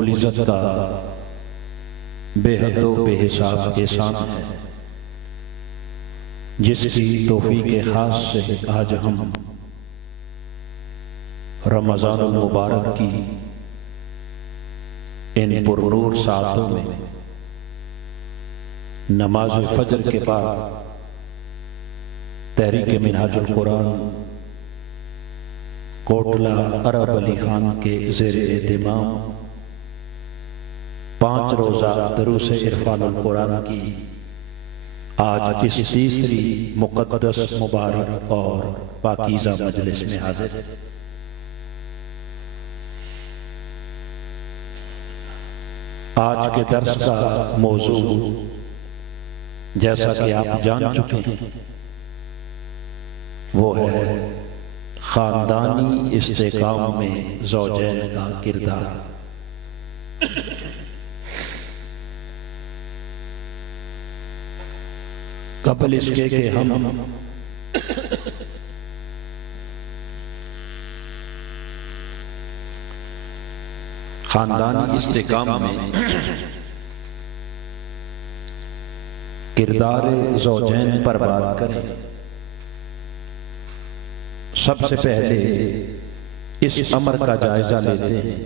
रब्बुल इज़्ज़त का बेहद बेहिसाब एहसान है, जिसकी तौफीक खास से आज हम रमज़ानुल मुबारक की इन पुरनूर सातों में नमाज फजर के बाद तहरीक मिनहाजुल कुरान कोटला अरब अली खान के ज़ेरे एहतिमाम 5 रोज़ा दरूस इरफानुल कुरान की आज इस तीसरी मुक़द्दस मुबारक और पाकीज़ा मजलिस में हाजिर है। आज के दर्स का मौजू जैसा कि आप जान चुके हैं वो है खानदानी इस्तेकाम में ज़ौजैन का किरदार। कबल इसके कि हम खानदानी इस्तेकाम में किरदार ज़ौजैन पर बात करें, सबसे पहले इस अमर का जायजा लेते हैं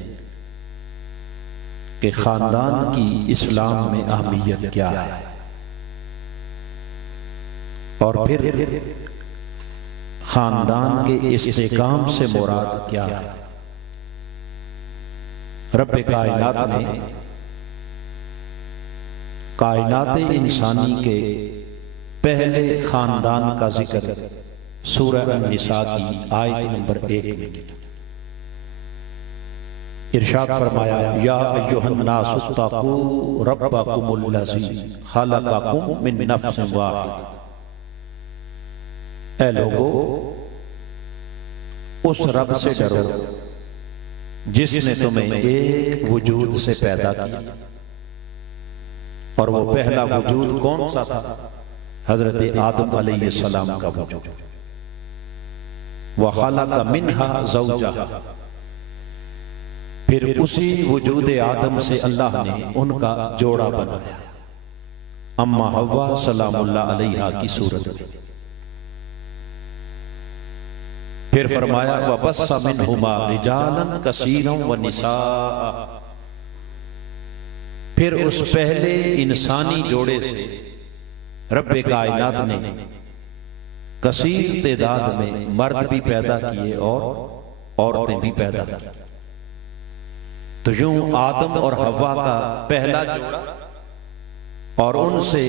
कि खानदान की इस्लाम में अहमियत क्या है, और फिर खानदान के इस्तेकाम से मुराद क्या है। रब्बे कायनात ने कायनात इंसानी के पहले खानदान का जिक्र सूरह अन-निसा की आयत नंबर 1 में इरशाद फरमाया, या अय्युहन नास इत्तक़ू रब्बकुमुल्लज़ी खलक़कुम मिन नफ्सिन वाहिदा। ऐ लोगो, उस रब से डरो जिसने तुम्हें एक वजूद से पैदा किया, और वो पहला वजूद कौन सा था? हजरत आदम अलैहिस्सलाम का वजूद। व खलक़ मिन्हा ज़ौजहा, फिर उसी वजूद आदम से अल्लाह ने उनका जोड़ा बनाया, अम्मा हव्वा सलामुल्लाह अलैहा की सूरत में। फिर फरमाया, व बस्सा मिनहुमा रिजालन कसीरन व निसाअ, फिर उस पहले इंसानी जोड़े से रब्बे कायनात ने कसीर तादाद में मर्द भी पैदा किए और औरतें भी पैदा की। तो यूं आदम और हव्वा का पहला जोड़ा और उनसे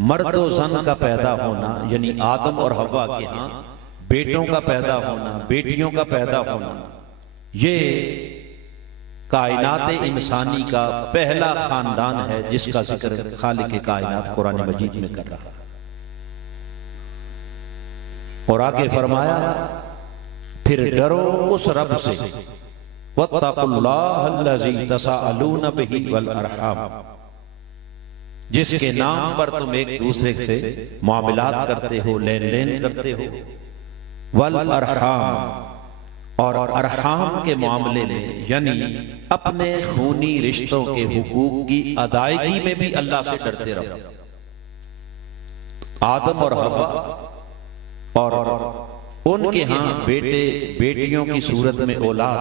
मर्दो जन का पैदा होना, यानी आदम और हव्वा के यहाँ बेटों का पैदा होना, बेटियों का पैदा होना, ये कायनात इंसानी का पहला खानदान है जिसका जिक्र खालिक कायनात कुरान मजीद में कर रहा है। और आगे फरमाया, फिर डरो उस रब से, वत्तकुल्लाहल्लज़ी तसाअलून बिही वल अरहाम, जिसके नाम पर तुम एक दूसरे से मामलात करते हो, लेन देन करते हो। वल अरहाम, और अरहाम के मामले में यानी अपने खूनी रिश्तों के हुकूक की अदायगी में भी अल्लाह से डरते रहो। आदम और हव्वा और उनके यहां बेटे बेटियों की सूरत में औलाद,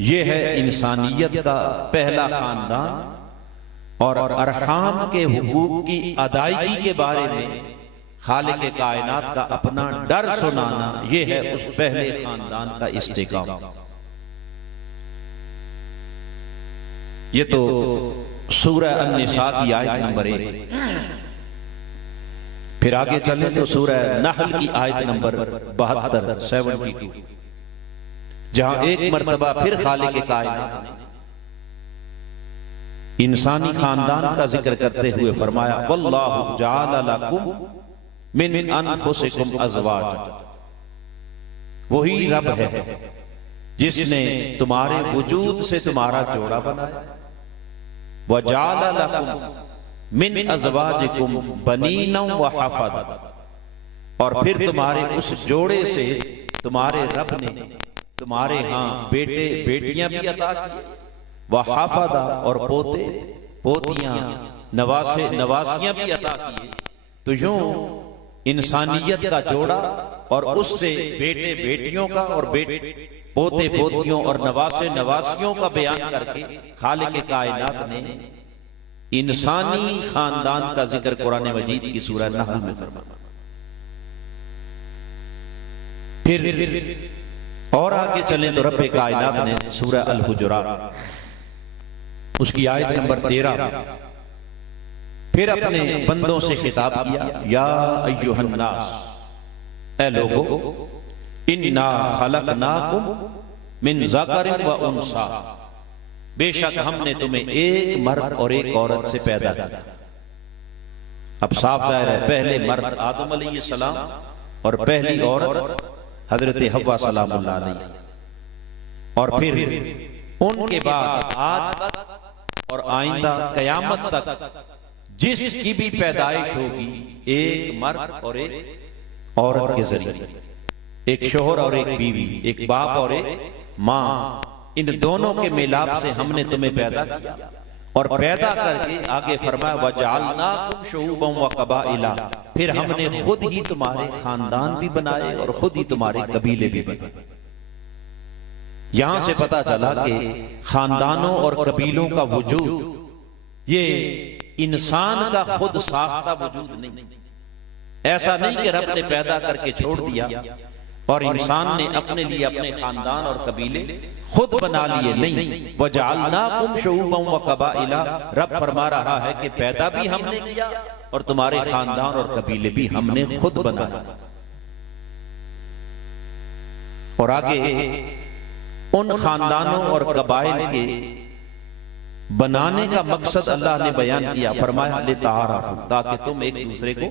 ये है इंसानियत का पहला खानदान। और अरहाम के हुकूक की अदायगी के बारे में खालिक कायनात का अपना डर सुनाना, यह है उस पहले खानदान का इस्तेकाम। ये तो सूरह अन-निसा की आयत नंबर 1। फिर आगे चले तो सूरह नहल की आयत नंबर 72 72, जहां एक मर्तबा फिर खालिक कायनात ने इंसानी खानदान का जिक्र करते हुए फरमाया, वल्लाहु जअल लकुम मिन अनफुसिकुम अज़वाज, वही रब है जिसने तुम्हारे वजूद से तुम्हारा जोड़ा बनाया। व जअल लकुम मिन अज़वाजिकुम बनीना व हफ़दा, और फिर तुम्हारे उस जोड़े से तुम्हारे रब ने तुम्हारे यहां बेटे बेटियां भी अता किए व हाफादा और पोते पोतियां नवासे नवासियां भी अता किए। तो यूं इंसानियत का जोड़ा और उससे बेटे बेटियों का और पोते पोतियों और नवासे नवासियों का बयान करके खालिक कायनात ने इंसानी खानदान का जिक्र कुरान मजीद की सूरह नहल में फरमाया। फिर और आगे चले तो रब्बे कायनात ने सूरह अल हुजुरात उसकी आयत नंबर 13 फिर अपने बंदों से खिताब किया, या अय्युहन नास, ऐ लोगो, इन्ना खलकनाकुम मिन ज़करिन व उन्सा, बेशक हमने तुम्हें एक मर्द और एक औरत से पैदा किया। अब साफ जाहिर है पहले मर्द आदम अलैहिस्सलाम और पहली औरत हजरत हव्वा सलामुल्लाह अलैहा, और फिर उनके बाद आज तक और आइंदा कयामत तक जिसकी भी पैदाइश होगी एक मर्द और एक औरत के जरिए, एक शोहर और एक बीवी, एक बाप और एक माँ, इन दोनों के मिलाप से हमने तुम्हें पैदा किया। और पैदा करके आगे फरमाया वजअलनाकुम शुऊबन व कबाइला, फिर हमने खुद ही तुम्हारे खानदान भी बनाए और खुद ही तुम्हारे कबीले भी बनाए। यहां से पता चला कि खानदानों और कबीलों का वजूद ये इंसान का खुद साख्ता वजूद नहीं। ऐसा नहीं कि रब ने पैदा करके छोड़ दिया और इंसान ने अपने लिए अपने खानदान और कबीले खुद बना लिए, नहीं। वजअलनाकुम शुऊबन व कबाइला, रब फरमा रहा है कि पैदा भी हमने किया और तुम्हारे खानदान और कबीले भी हमने खुद बनाया। और आगे उन खानदानों और कबाइल के बनाने का मकसद अल्लाह ने बयान किया, फरमाया लिताअराफू, ताकि तुम एक दूसरे को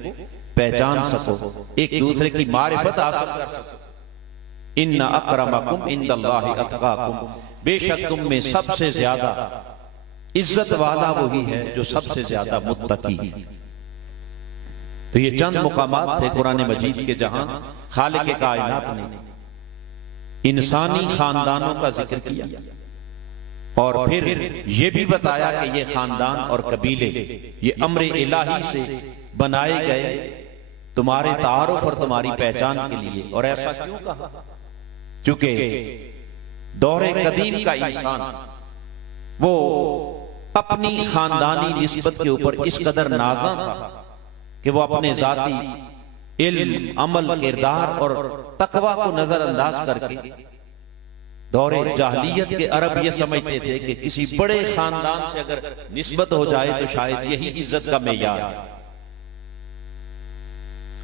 पहचान सको, एक दूसरे की मारिफत हासिल कर सको। इन्ना अक्रमकुम इंदल्लाहि अतकाकुम, बेशक तुम में सबसे ज्यादा इज्जत वाला वही है जो सबसे ज्यादा मुत्तकी है। तो ये चंद मुकामात थे कुरान मजीद के जहां खालिक कायनात ने इंसानी खानदानों का जिक्र किया और फिर ये भी बताया कि ये खानदान और कबीले ये अम्र इलाही से बनाए गए तुम्हारे तारुफ और तुम्हारी पहचान के लिए। और ऐसा क्यों कहा? क्योंकि दौरे कदीम का इंसान वो अपनी खानदानी निस्बत के ऊपर इस कदर नाज़ा था कि वो अपने जाती इल्म, अमल, किरदार और तकवा को नजरअंदाज करके दौरे जाहलियत के अरब ये समझते थे कि किसी बड़े खानदान से अगर निस्बत हो जाए तो शायद यही इज्जत का मेयार।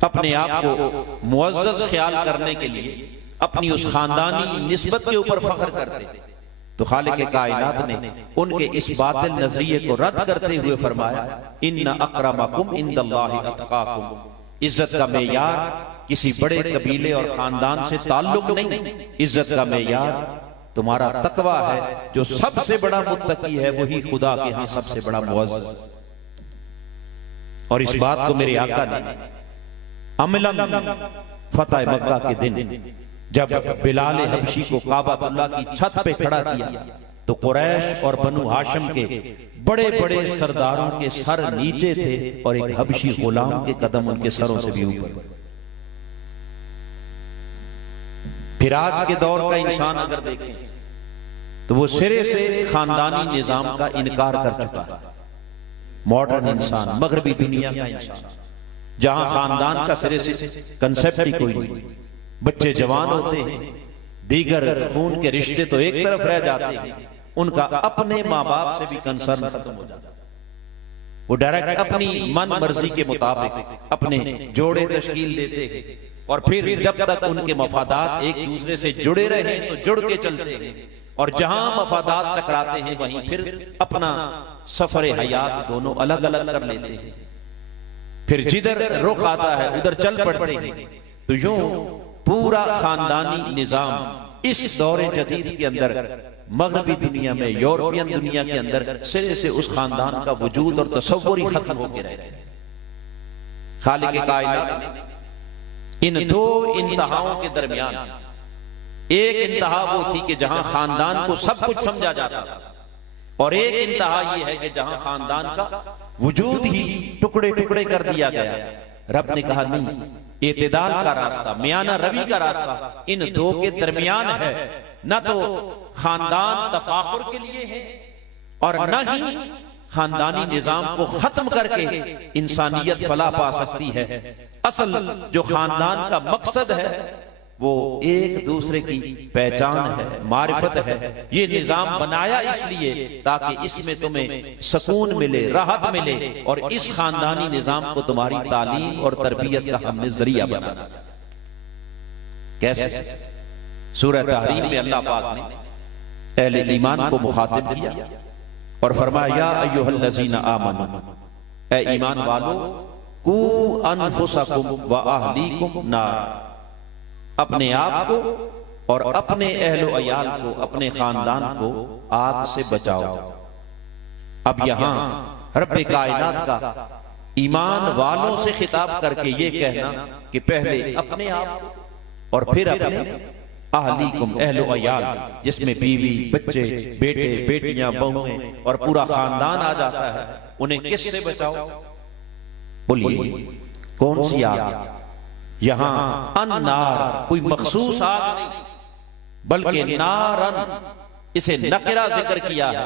अपने आप को मुअज़्ज़ज़ ख्याल करने के लिए अपनी उस खानदानी निस्बत के ऊपर फख्र करते। तो खालिक कायनात ने उनके इस बातिल नजरिए को रद्द करते हुए फरमाया, इन्ना अक्रमकुम इंदल्लाहि अतकाकुम, इज्जत का मेयार किसी बड़े कबीले और खानदान से ताल्लुक नहीं, इज्जत का मेयार तुम्हारा तकवा है। जो सबसे बड़ा मुत्तकी है वही खुदा के यहां सबसे बड़ा मुअज़्ज़ज़। और इस बात को मेरे आका ने अमलन फतह मक्का के दिन जब बिलाल हबशी को काबतुल्लाह की छत पे खड़ा किया तो कुरैश और बनु हाशिम के बड़े बड़े सरदारों के सर नीचे थे और एक हबशी गुलाम के कदम उनके सरों से भी ऊपर। फिर आज के दौर का इंसान अगर देखें तो वो सिरे से खानदानी निजाम का इनकार कर चुका है। मॉडर्न इंसान, मगरबी दुनिया का इंसान, जहां खानदान का सिरे से कंसेप्ट ही कोई नहीं। बच्चे जवान होते हैं, दीगर खून के रिश्ते तो एक तरफ रह जाते हैं, उनका अपने माँ बाप से भी कंसर्न खत्म हो जाता है। वो डायरेक्ट अपनी मन मर्जी के मुताबिक अपने जोड़े तश्कील देते हैं और फिर जब तक उनके मफादात एक दूसरे से जुड़े रहे तो जुड़ के चलते हैं, और जहां मफादात टकराते हैं वहीं फिर अपना सफर हयात दोनों अलग अलग कर लेते हैं। फिर जिधर रुख आता है उधर चल पड़ते हैं। तो यूं पूरा खानदानी निजाम इस दौरे जदीद के अंदर मगरबी दुनिया में, यूरोपियन दुनिया के अंदर सिरे से उस खानदान का वजूद और तसव्वुर ही खत्म होकर रह गया। खालिक कायनात इन दो इंतहाओं के दरमियान एक इंतहा वो थी कि जहां खानदान को सब कुछ समझा जाता था, और एक इंतहा ये है कि जहां खानदान का वजूद ही टुकड़े टुकड़े कर दिया गया। रब ने कहा नहीं, एतदाल का रास्ता, मियाना रवि का रास्ता इन दो के दरमियान है। न तो खानदान तफाखुर के लिए है और न ही खानदानी निजाम को खत्म करके इंसानियत फलाह पा सकती है। असल जो खानदान का मकसद है वो एक दूसरे की पहचान है, मारिफत है। ये निजाम बनाया इसलिए ताकि इसमें तुम्हें सुकून मिले, राहत मिले, और इस खानदानी निजाम को तुम्हारी तालीम और तरबियत का हमने जरिया बनाया। कैसे? सूरह तहरीम में अल्लाह पाक ने अहले ईमान को मुखातिब किया और फरमाया, या अय्युहल्लज़ीना आमनू, ए ईमान वालो, कू अनफुसकुम व अहलीकुम नार, अपने आप को और अपने अहलो अयाल को, अपने खानदान को आग से बचाओ। अब यहां रब्बे कायनात का ईमान वालों से खिताब करके ये कहना कि पहले अपने आप को और फिर अपने अहलीकुम, अहलो अयाल, जिसमें बीवी, बच्चे, बेटे, बेटियां, बहुएं और पूरा खानदान आ जाता है, उन्हें किससे बचाओ? बोलिए, कौन सी आग? यहां अन्नार कोई मखसूस आग नहीं, बल्कि नारन, इसे नकरा जिक्र किया है,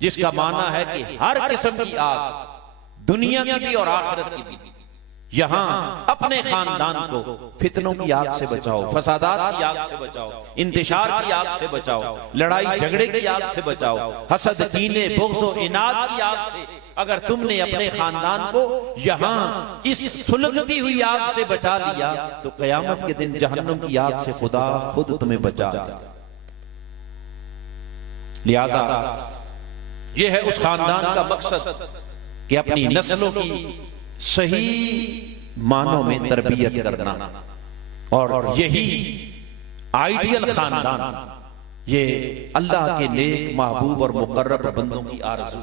जिसका माना है कि हर किस्म की आग, दुनिया की भी और आखिरत की भी। यहां अपने खानदान को फितनों की आग से बचाओ, फसादात की आग से बचाओ, इंतशार की आग से बचाओ, लड़ाई झगड़े की आग से बचाओ, हसद, कीने, बुग़्ज़ और इनाद की आग से। अगर तुमने अपने खानदान को यहां इस सुलगती हुई आग से बचा लिया तो कयामत के दिन जहन्नुम की आग से खुदा खुद तुम्हें बचा। लिहाजा यह है उस खानदान का मकसद कि अपनी नस्लों की सही मानों में तरबियत करना, और यही आइडियल खानदान, ये अल्लाह के नेक, महबूब और मुकर्रब बंदों की आरज़ू,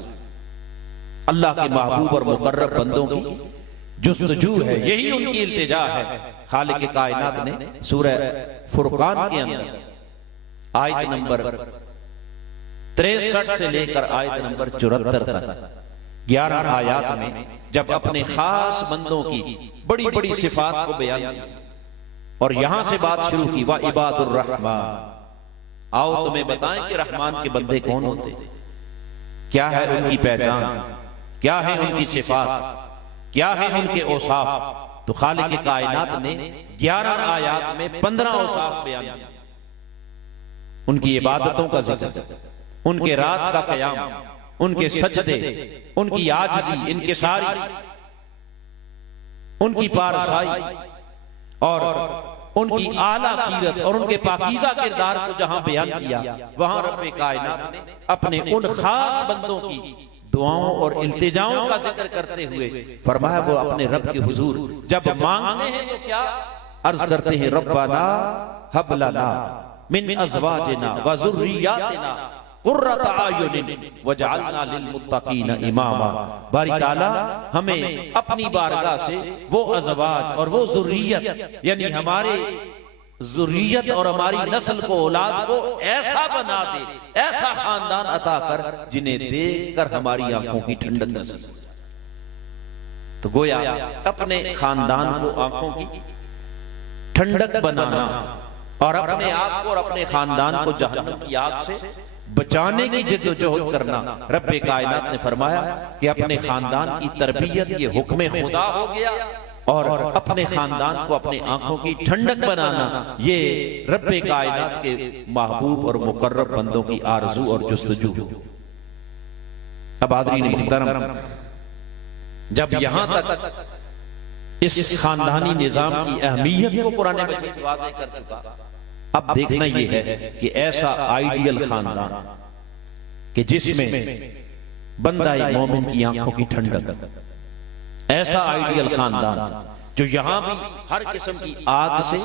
अल्लाह के महबूब और मुकर्रब बंदों की जुस्तजू है, यही उनकी इल्तिजा है। खालिक कायनात ने सूरह फुरकान के अंदर आयत नंबर 63 से लेकर आयत नंबर 74 तक 11 आयात में जब अपने खास बंदों की बड़ी बड़ी सिफात को बयान किया और यहां से बात शुरू की, वा इबादुर रहमान, आओ तुम्हें बताएं कि रहमान के बंदे कौन होते, क्या है उनकी पहचान, क्या है उनकी सिफात, क्या है उनके औसाफ। तो खालिक कायनात ने 11 आयात में 15 औसाफ बयान किया। उनकी इबादतों का जिक्र, उनके रात का क़याम, उनके सजदे, उनकी आजिज़ी, इनके सारी, उनकी पारसाई और उनकी आला सीरत और उनके पाकीज़ा किरदार को जहां बयान किया, वहां रब्बे कायनात ने अपने उन खास बंदों की दुआओं और इल्तिजाओं का जिक्र करते हुए फरमाया, वो अपने रब के हुजूर जब मांगते हैं तो क्या अर्ज करते हैं, रब्बाना हब लना मिन अज़वाजिना व ज़ुर्रिय्यातिना क़ुर्रता अयुनिन वजअलना लिलमुत्तक़ीना इमामा। बारी ताला हमें अपनी बारगाह से वो अज़वाज और वो ज़ुर्रियत, यानी हमारे ज़ुर्रियत और हमारी नस्ल को, औलाद को ऐसा बना दे, ऐसा खानदान अता कर जिन्हें देखकर हमारी आंखों की ठंडक नसीब। तो गोया अपने खानदान को आंखों की ठंडक बनाना और अपने आप को और अपने खानदान को जहन्नम की आग से बचाने की जिद्दोजहद करना। रब्बे कायनात ने फरमाया कि अपने खानदान की तरबियत ये हुक्म खुदा हो गया, और अपने खानदान को अपने आंखों की ठंडक बनाना ये रब्बे कायनात के महबूब और मुकर्रब बंदों की आरजू और जुस्तजू। अब आदरीन मुहतरम, जब यहां तक इस खानदानी निजाम की अहमियत को कुरान मजीद वाज़ेह कर चुका, अब देखना यह है कि ऐसा आइडियल खानदान कि जिसमें बंदा मोमिन की आंखों की ठंडक, ऐसा आइडियल खानदान जो यहां भी हर किस्म की आग से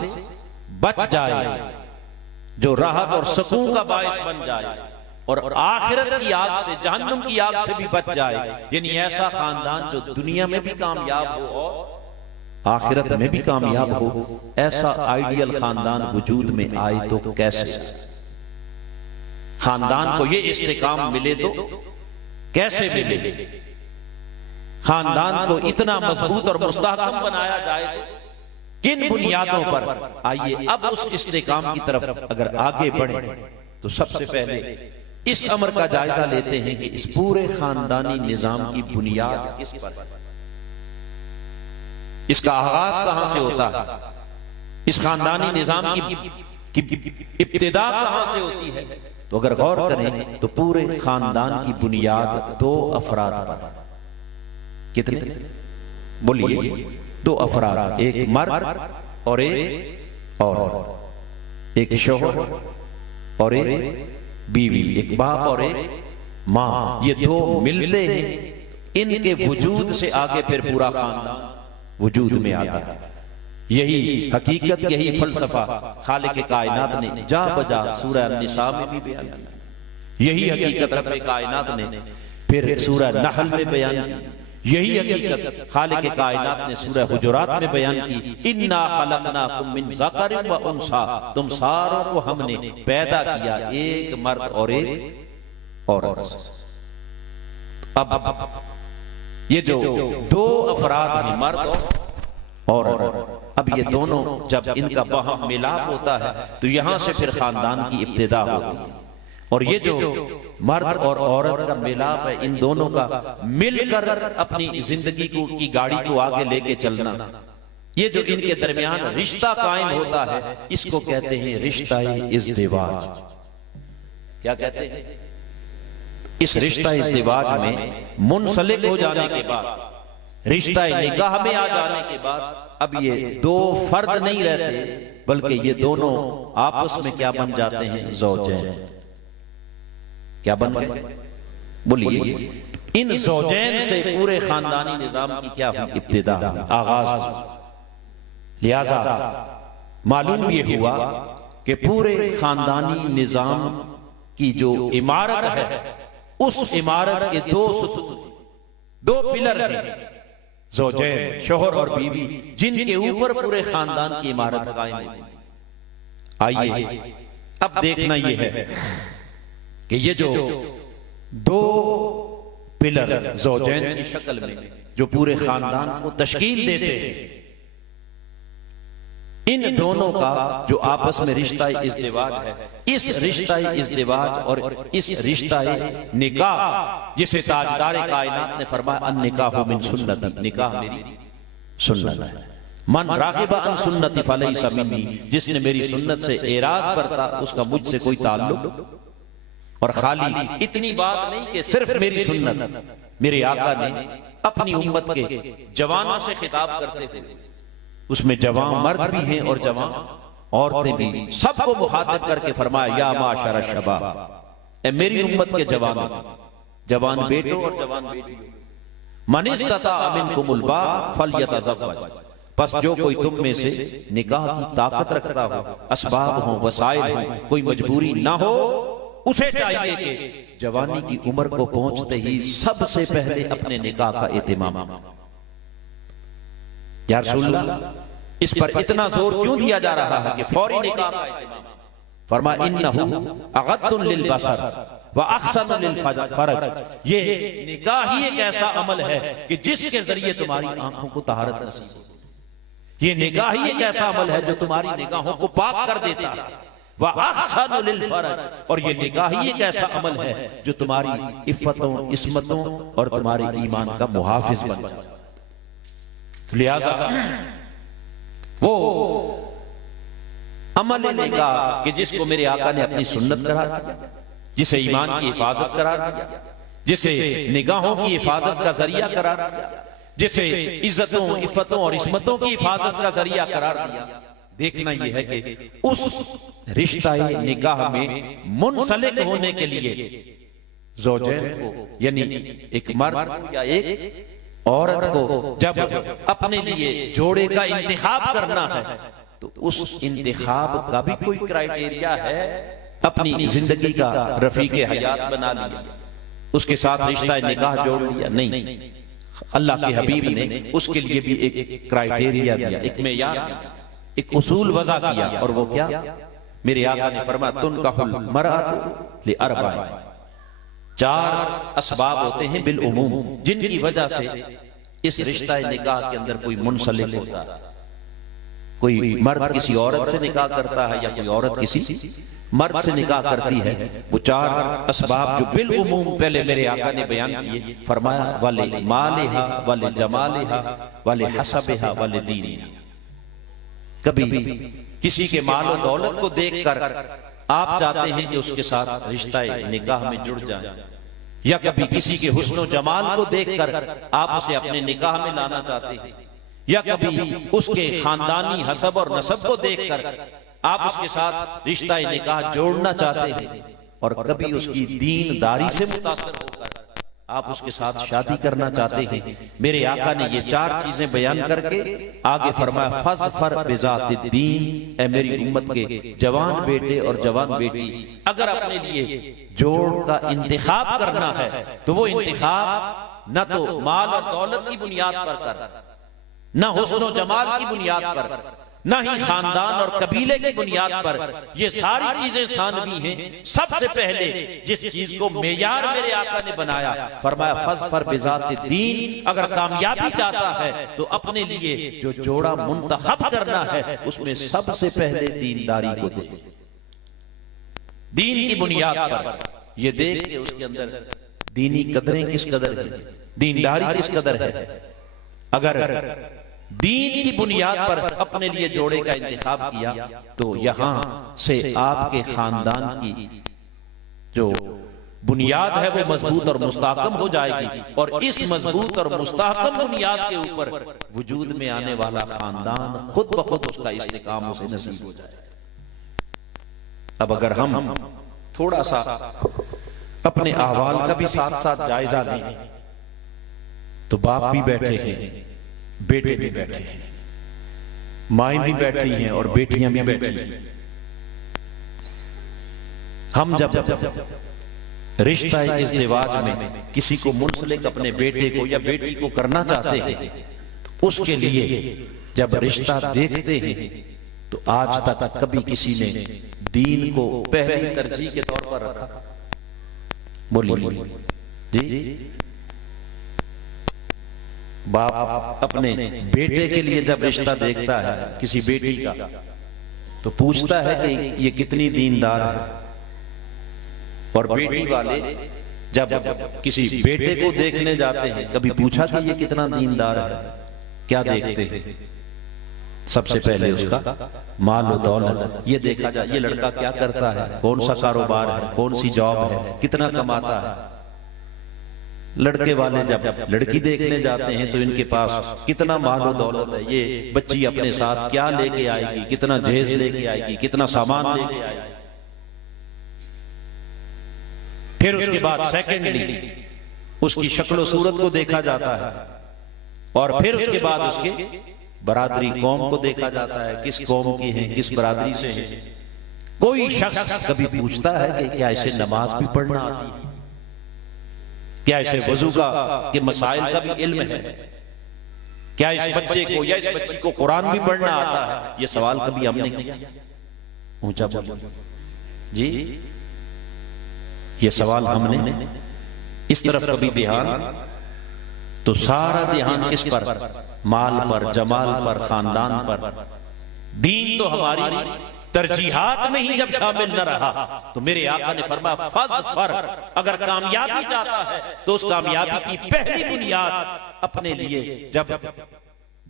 बच जाए, जो राहत और सुकून का बायस बन जाए, और आखिरत की आग से, जहन्नुम की आग से भी बच जाए। यानी ऐसा खानदान जो दुनिया में भी कामयाब हो और आखिरत में भी कामयाब हो, ऐसा आइडियल खानदान वजूद में आए तो कैसे? खानदान को ये इस्तेकाम मिले तो कैसे मिले, खानदान को इतना मजबूत और मुस्तहकम बनाया जाए तो किन बुनियादों पर। आइए अब उस इस्तेकाम की तरफ अगर आगे बढ़े तो सबसे पहले इस अमर का जायजा लेते हैं कि इस पूरे खानदानी निजाम की बुनियाद किस पर, इसका आगाज कहां से होता है, इस खानदानी निजाम की इब्तिदा कहां से होती है। तो अगर गौर करें तो पूरे खानदान की बुनियाद दो अफराद पर। कितने बोलिए? दो अफराद, एक मर्द और एक औरत, एक शौहर और एक बीवी, एक बाप और एक मां। ये दो मिलते हैं, इनके वजूद से आगे फिर पूरा खानदान वजूद में आता है। यही हकीकत, यही फलसफा खालिक कायनात ने जा बजा सूरह निसा में भी बयान किया। यही हकीकत रब्बे कायनात ने फिर सूरह नहल में बयान की। यही हकीकत खालिक कायनात ने सूरह हुजुरात में बयान की। इन्ना खलकनाकुम मिन ज़करिन व उन्सा, तुम सारों को हमने पैदा किया एक मर्द और एक औरत। अब ये जो दो अफराद हैं, मर्द और औरत, अब ये दोनों जब इनका बाहम मिलाप होता है तो यहां से फिर खानदान की इब्तिदा होती है। और ये जो मर्द और औरत का मिलाप है, इन दोनों का मिलकर अपनी जिंदगी को की गाड़ी को आगे लेके चलना, ये जो इनके दरमियान रिश्ता कायम होता है, इसको कहते हैं रिश्ता-ए-इज़्दिवाज। क्या कहते हैं? इस रिश्ता-ए-इज़्दिवाज में मुनसलिक हो जाने के बाद, रिश्ता-ए-निकाह में आ जाने के बाद, अब ये दो फर्द नहीं रहते, बल्कि ये दोनों आपस में क्या बन जाते हैं? ज़ौजैन। क्या बन गए? बोलिए। इन ज़ौजैन से पूरे खानदानी निजाम की क्या हुई? इब्तिदा, आगाज। लिहाजा मालूम ये हुआ कि पूरे खानदानी निजाम की जो इमारत है, उस इमारत के दो पिलर हैं, ज़ौजैन, शौहर और बीवी, जिनके ऊपर पूरे खानदान की इमारत कायम होती है। आइए अब देखना यह है कि ये जो दो पिलर ज़ौजैन की शक्ल में जो पूरे खानदान को तश्कील देते हैं, इन दोनों का जो आपस में रिश्ता-ए-इज़्दिवाज है, इस रिश्ता-ए-इज़्दिवाज और इस रिश्ता-ए-निकाह, जिसे ताजदार कायनात ने फरमाया अन-निकाहु मिन सुन्नती, निकाह मेरी सुन्नत है। मन रागिबा अन सुन्नती फलैसा मिन्नी, जिसने मेरी सुन्नत से एराज करता उसका मुझसे कोई ताल्लुक। और खाली इतनी बात नहीं कि सिर्फ मेरी सुन्नत, मेरे आका ने अपनी उम्मत के जवानों से खिताब करते थे, उसमें जवान मर्द भी हैं और जवान औरतें भी, सबको मुखातिब करके फरमाया या माशर शबाब, ए मेरी उम्मत के जवानों, जवान बेटों और जवान बेटियों, मन इस्तता मिनकुमुल बाअ फलयतज़व्वज, बस जो कोई तुम में से निकाह की ताकत रखता हो, असबाब हो, वसाइल हो, कोई मजबूरी ना हो, उसे चाहिए कि जवानी की उम्र को पहुंचते ही सबसे पहले अपने निकाह का एहतिमाम। या रसूलल्लाह, इस पर इतना जोर क्यों दिया जा रहा है कि फौरी निकाह का एहतिमाम? फरमाया इन्नहु अगद्दुन लिल बसर व अहसनु लिल फरज, ये निकाह ही एक ऐसा अमल है कि जिसके जरिए तुम्हारी आंखों को तहारत नसीब हो। ये निकाह ही एक ऐसा अमल है जो तुम्हारी निगाहों को पाक कर देता है। व अहसनु लिल फरज, और ये निकाह ही एक ऐसा अमल है जो तुम्हारी इफ्फतों, इस्मतों और तुम्हारे ईमान का मुहाफिज बन जाता है। लिहाजा वो अमल निकाह कि जिसको मेरे आका ने अपनी सुन्नत करार दिया, जिसे ईमान की हिफाजत करार दिया, जिसे निगाहों की हिफाजत का जरिया करार दिया, जिसे इज्जतों, इफ्फतों और इस्मतों की हिफाजत का जरिया करार दिया। देखना यह है कि उस रिश्ता निकाह में मुनसलिक होने के लिए ज़ौजैन को, यानी एक मर्द या एक औरत को जब अपने लिए जोड़े का इंतखाब करना है, तो उस इंतखाब का भी कोई क्राइटेरिया है? अपनी जिंदगी का रफीके हयात बना लिया, उसके साथ रिश्ता निकाह जोड़ लिया? नहीं, अल्लाह के हबीब ने उसके लिए भी एक क्राइटेरिया दिया, एक मेयार दिया, एक उसूल वज़ा किया। और वो क्या? मेरे आका ने फरमाया तुनकाहुल मरअतु लिअरबअ, चार असबाब होते हैं बिल उमूम जिनकी वजह से इस रिश्ता निकाह के अंदर कोई मुंसलिक होता है। कोई मर्द किसी औरत से निकाह करता है या कोई औरत किसी मर्द से निकाह करती है। वो चार असबाब जो बिल उमूम पहले मेरे आका ने बयान किए, फरमाया वाले मालिहा वाले जमालिहा वाले हसबिहा वाले दीनिहा। कभी किसी के माल और दौलत को देखकर आप चाहते हैं कि उसके साथ रिश्ता निकाह में जुड़ जाए, या कभी किसी के हुस्न जमाल को देखकर आप उसे अपने निकाह में लाना चाहते हैं, या कभी उसके खानदानी हसब और नसब को देखकर आप उसके साथ रिश्ता निकाह जोड़ना चाहते हैं, और कभी उसकी दीनदारी से मुतासिर होकर आप उसके साथ शादी करना चाहते हैं। मेरे आका ने ये चार चीजें बयान करके आगे फरमाया फज़फर बिज़ातिद दीन, ए मेरी उम्मत के जवान बेटे और जवान बेटी, अगर अपने लिए जोड़ का इंतखाब करना है तो वो इंतखाब न तो माल और दौलत की बुनियाद पर कर, न हुस्न और जमाल की बुनियाद पर, न ही खानदान और कबीले की बुनियाद पर। ये सारी चीजें सानवी हैं। सबसे पहले जिस चीज को मेयार मेरे आका ने बनाया, फरमाया फज़फर बिज़ातिद दीन, अगर कामयाबी चाहता है तो अपने लिए जो जोड़ा मुंतखब करना है उसमें सबसे पहले दीनदारी को दे, दीन की बुनियाद पर। ये देख के उसके अंदर दीनी कदरें किस कदर है, दीनदारी किस कदर है। अगर दीन की बुनियाद पर अपने लिए जोड़े का इंतखाब किया तो यहां से आपके खानदान की जो बुनियाद है वो मजबूत और मुस्तहकम हो जाएगी, और इस मजबूत और मुस्तहकम बुनियाद के ऊपर वजूद में आने वाला खानदान खुद ब खुद उसका इस्तेकाम उसे नसीब हो जाएगा। अब अगर हम थोड़ा सा अपने अहवाल का भी साथ साथ जायजा लें तो बाप भी बैठे हैं, बेटे भी बैठे हैं, माएं भी बैठी हैं और बेटियां भी बैठी हैं। हम जब रिश्ता इज़्दिवाज में किसी को मुंसलिक अपने बेटे को या बेटी को करना चाहते हैं, उसके लिए जब रिश्ता देखते हैं तो आज तक कभी किसी ने दीन को पहली तरजीह के तौर पर रखा? बोलिए जी। बाप अपने बेटे के लिए जब रिश्ता देखता है किसी बेटी का तो पूछता है कि ये कितनी दीनदार है, और बेटी वाले जब किसी बेटे को देखने जाते हैं कभी पूछा कि ये कितना दीनदार है? क्या देखते हैं? सबसे पहले उसका माल और दौलत ये देखा जाए, ये लड़का क्या करता है, कौन सा कारोबार है, कौन सी जॉब है, कितना कमाता है। लड़के वाले जब लड़की देखने जाते हैं तो इनके पास कितना माल और दौलत है, ये बच्ची अपने साथ क्या लेके आएगी, कितना जहेज लेके आएगी, कितना सामान लेके आएगी। फिर उसके बाद सेकेंडली उसकी शक्ल सूरत को देखा जाता है, और फिर उसके बाद उसके बरादरी कौम को देखा जाता है, किस कौम की है, किस बरादरी से है। कोई शख्स कभी पूछता है कि क्या इसे नमाज भी पढ़ना आती है, क्या इसे वजू का के मसाइल का भी इल्म है, क्या इस बच्चे को या इस बच्ची को कुरान भी पढ़ना आता है? ये सवाल कभी हमने किया? ऊंचा जी, ये सवाल हमने इस तरफ कभी ध्यान, तो सारा ध्यान किस पर? माल पर, जमाल पर, खानदान पर। दीन तो हमारी तरजीहात में ही जब शामिल न रहा तो मेरे आका ने फरमाया फज़फर, अगर कामयाबी चाहता है तो उस कामयाबी की पहली बुनियाद अपने लिए जब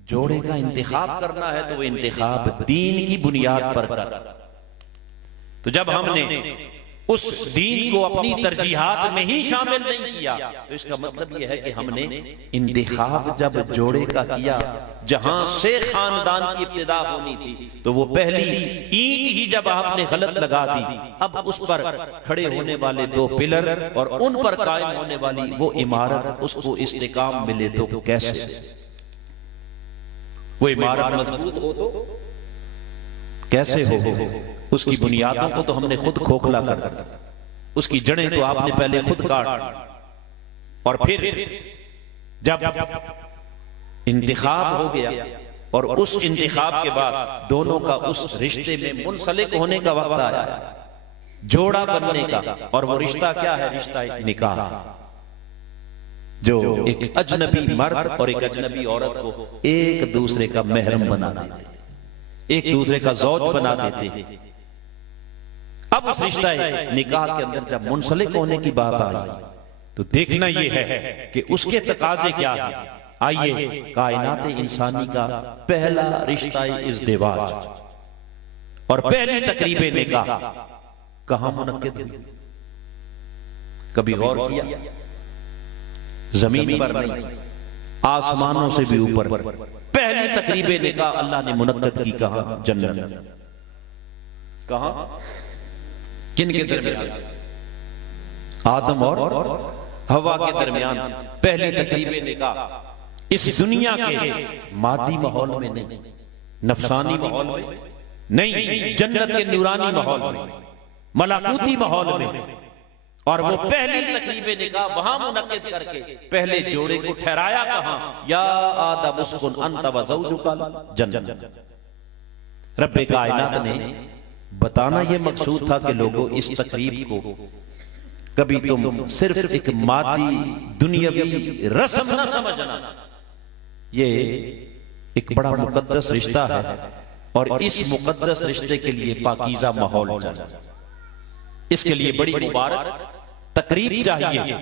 जोड़े का इंतखाब करना है तो वो इंतखाब दीन की बुनियाद पर कर। तो जब हमने उस दीन को अपनी तरजीहात में ही शामिल नहीं किया तो इसका मतलब यह है कि हमने इंतखाब जब जोड़े का किया जहां से खानदान की इब्तिदा होनी थी तो वो पहली ईंट ही जब आपने गलत लगा दी, अब उस पर खड़े होने वाले दो पिलर और उन पर कायम होने वाली वो इमारत उसको इस्तेकाम मिले तो कैसे? वो इमारत मजबूत हो तो कैसे हो? उसकी बुनियादों को तो हमने खुद खोखला कर, उसकी जड़ें तो आपने पहले खुद काट, और फिर जब इंतखाब हो गया और उस इंतखाब के बाद दोनों का उस रिश्ते में मुंसलिक होने का वक्त आया जोड़ा बनने का। और वो रिश्ता क्या है? रिश्ता निकाह, जो एक अजनबी मर्द और एक अजनबी औरत को एक दूसरे का महरम बना देते, एक दूसरे का ज़ौज बना देते। अब उस रिश्ता निकाह के अंदर जब मुंसलिक होने की बात आई तो देखना यह है कि उसके तकाजे क्या है। आइए, कायनात इंसानी का पहला रिश्ता इज़्दिवाज और पहली तकरीब निकाह कहां मुनक्किद हुई? कभी गौर किया? जमीन पर नहीं, आसमानों से भी ऊपर पहली तकरीब निकाह अल्लाह ने मुनक्किद की कहां? जन्नत। कहां? किन के दरमियान? आदम और हवा के दरमियान पहली तकरीब निकाह। इस दुनिया के मादी माहौल में नहीं, नफसानी माहौल में नहीं, जन्नत के नूरानी माहौल में, मलाकुती माहौल में। और वो पहली तकरीब निकाह वहां मुनक्किद करके पहले जोड़े को ठहराया कहां? या आदम उस्कुन अंत व ज़ौजुका जन्नत। रब्बे कायनात ने बताना यह मकसूद था कि लोगों, इस तकरीब को कभी तुम सिर्फ एक मादी दुनियावी रस्म न समझना। ये एक बड़ा मुकद्दस रिश्ता है और इस मुकद्दस रिश्ते के लिए पाकीज़ा माहौल चाहिए, इसके लिए बड़ी मुबारक तकरीब चाहिए।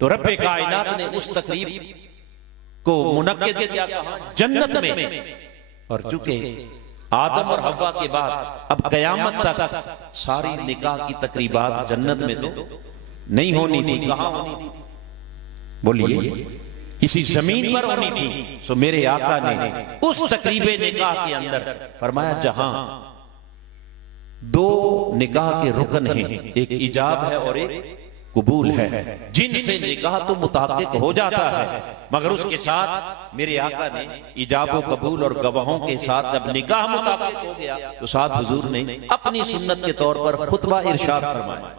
तो रब्बे कायनात ने उस तकरीब को मुनक्किद किया कहां? जन्नत में। और चूंकि आदम और हव्वा के बाद अब कयामत तक सारी निकाह की तकरीबात जन्नत में तो नहीं होनी थी, कहां होनी थी? बोलिए, इसी जमीन पर होनी थी। तो मेरे आका ने उस तकरीब निकाह के अंदर फरमाया जहां दो निकाह के रुकन हैं, एक इजाब है और एक कबूल है, जिनसे निकाह तो मुताबिक हो जाता है, मगर उसके साथ मेरे आका ने इजाब व कबूल और गवाहों के साथ जब निकाह मुताबिक हो गया तो साथ हुजूर ने अपनी सुन्नत के तौर पर खुतबा इरशाद फरमाया,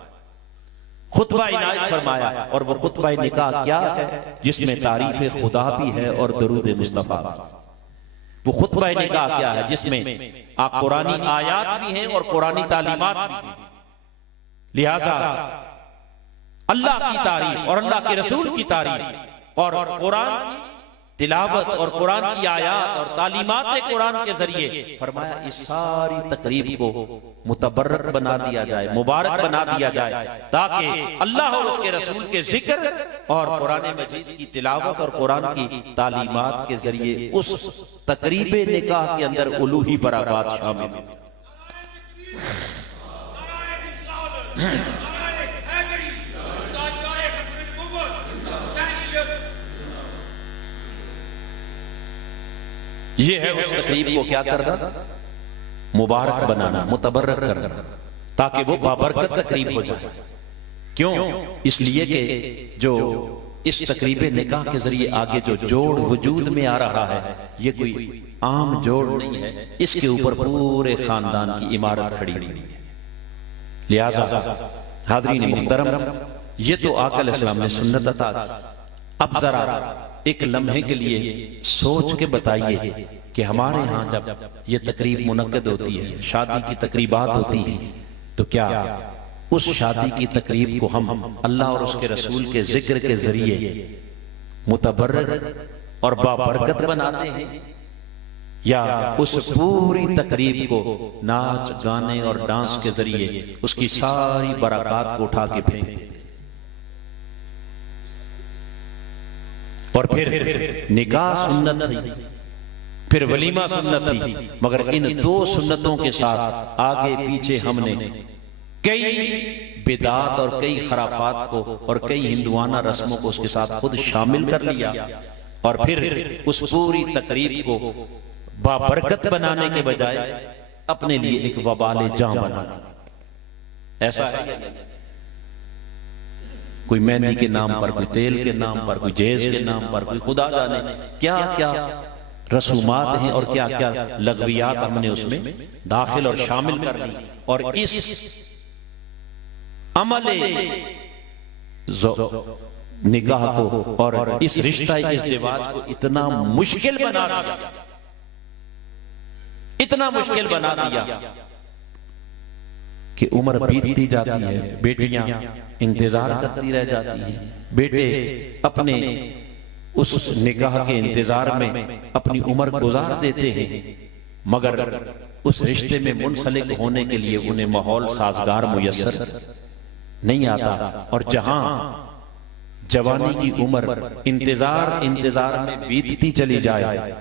खुतबा इनायत फरमाया। और वो खुतबा निकाह क्या है? जिसमें तारीफ खुदा भी है और दरूद मुस्तफा भी। वो खुतबा निकाह क्या है? जिसमें कुरानी आयात भी हैं और कुरानी तालीमात भी हैं। लिहाजा अल्लाह की तारीफ और अल्लाह के रसूल की तारीफ और कुरान की तिलावत और कुरान की आयात और तालीमात कुरान के जरिए फरमाया इस सारी तकरीब को मुतबर्रक बना दिया जाए, मुबारक बना दिया जाए, ताकि अल्लाह और उसके रसूल के जिक्र और कुरान मजीद की तिलावत और कुरान की तालीमात के जरिए उस तकरीब निकाह के अंदर उलूही बराकात शामिल हो। ये है उस तकरीब को क्या करना? मुबारक बनाना, मुतबर्रक करना, ताकि वो बाबरकत तकरीब हो जाए। क्यों? इसलिए कि जो इस तकरीब निकाह के जरिए आगे जो जोड़ वजूद में आ रहा है, ये कोई आम जोड़ नहीं है, इसके ऊपर पूरे खानदान की इमारत खड़ी हुई है। लिहाजा हाज़रीन मुहतरम, ये तो आका अलैहिस्सलाम ने सुन्नत अता की। अब जरा एक लम्हे के लिए सोच के बताइए कि हमारे यहाँ जब ये तकरीब मुनक्किद होती है, शादी की तकरीबात होती हैं, तो क्या उस शादी की तकरीब को हम अल्लाह और उसके रसूल के जिक्र के जरिए मुतबर्रक और बाबरकत बनाते हैं, या उस पूरी तकरीब को नाच गाने और डांस के जरिए उसकी सारी बरकत को उठा के फेंक देते? और फिर निकाह सुन्नत थी, फिर वलीमा सुन्नत थी, मगर इन दो सुन्नतों के साथ आगे पीछे हमने कई बिदात और कई खराफात को और कई हिंदुआना रस्मों को उसके साथ खुद शामिल कर लिया, और फिर उस पूरी तकरीब को बाबरकत बनाने के बजाय अपने लिए एक वबाल जां बना। ऐसा है, कोई मेहंदी के नाम पर, कोई तेल के नाम पर, कोई जेज के नाम पर, कोई खुदा जाने क्या क्या रसूमात हैं और क्या क्या लगवियात हमने उसमें दाखिल और शामिल कर ली। और इस अमले निकाह को और इस रिश्ता इज़्दिवाज को इतना मुश्किल बना दिया, इतना मुश्किल बना दिया कि उम्र बीतती जाती है, बेटियां इंतजार करती रह जाती हैं, बेटे अपने उस निकाह के इंतजार में अपनी उम्र गुजार देते हैं, मगर उस रिश्ते में मुंसलिक होने के लिए उन्हें माहौल साजगार मुयस्सर नहीं आता। और जहां जवानी की उम्र इंतजार में बीतती चली जाए,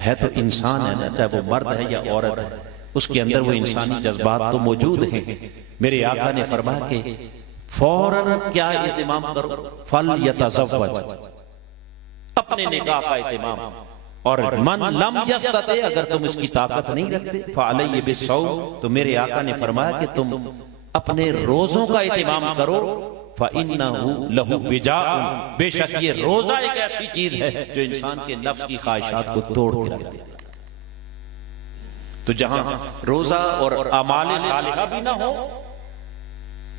है तो इंसान है ना, चाहे वो मर्द है या औरत है, उसके अंदर वो इंसानी जज्बात तो मौजूद हैं। मेरे आका ने फरमाया कि फौरन क्या इत्मीनान करो, फल यतज़व्वज, अपने निकाह का इत्मीनान। और मन लम यस्तते, अगर तुम इसकी ताकत नहीं रखते, फअलैहि बिस्सौम, तो मेरे आका ने फरमाया कि तुम अपने रोजों का इत्मीनान करो, फइन्नहु लहु विजाउन, बेशक ये रोजा एक ऐसी चीज है जो इंसान के नफ्स की ख्वाहिशात को तोड़ के रख देती है। तो जहां रोजा और अमाल सालिहा भी ना हो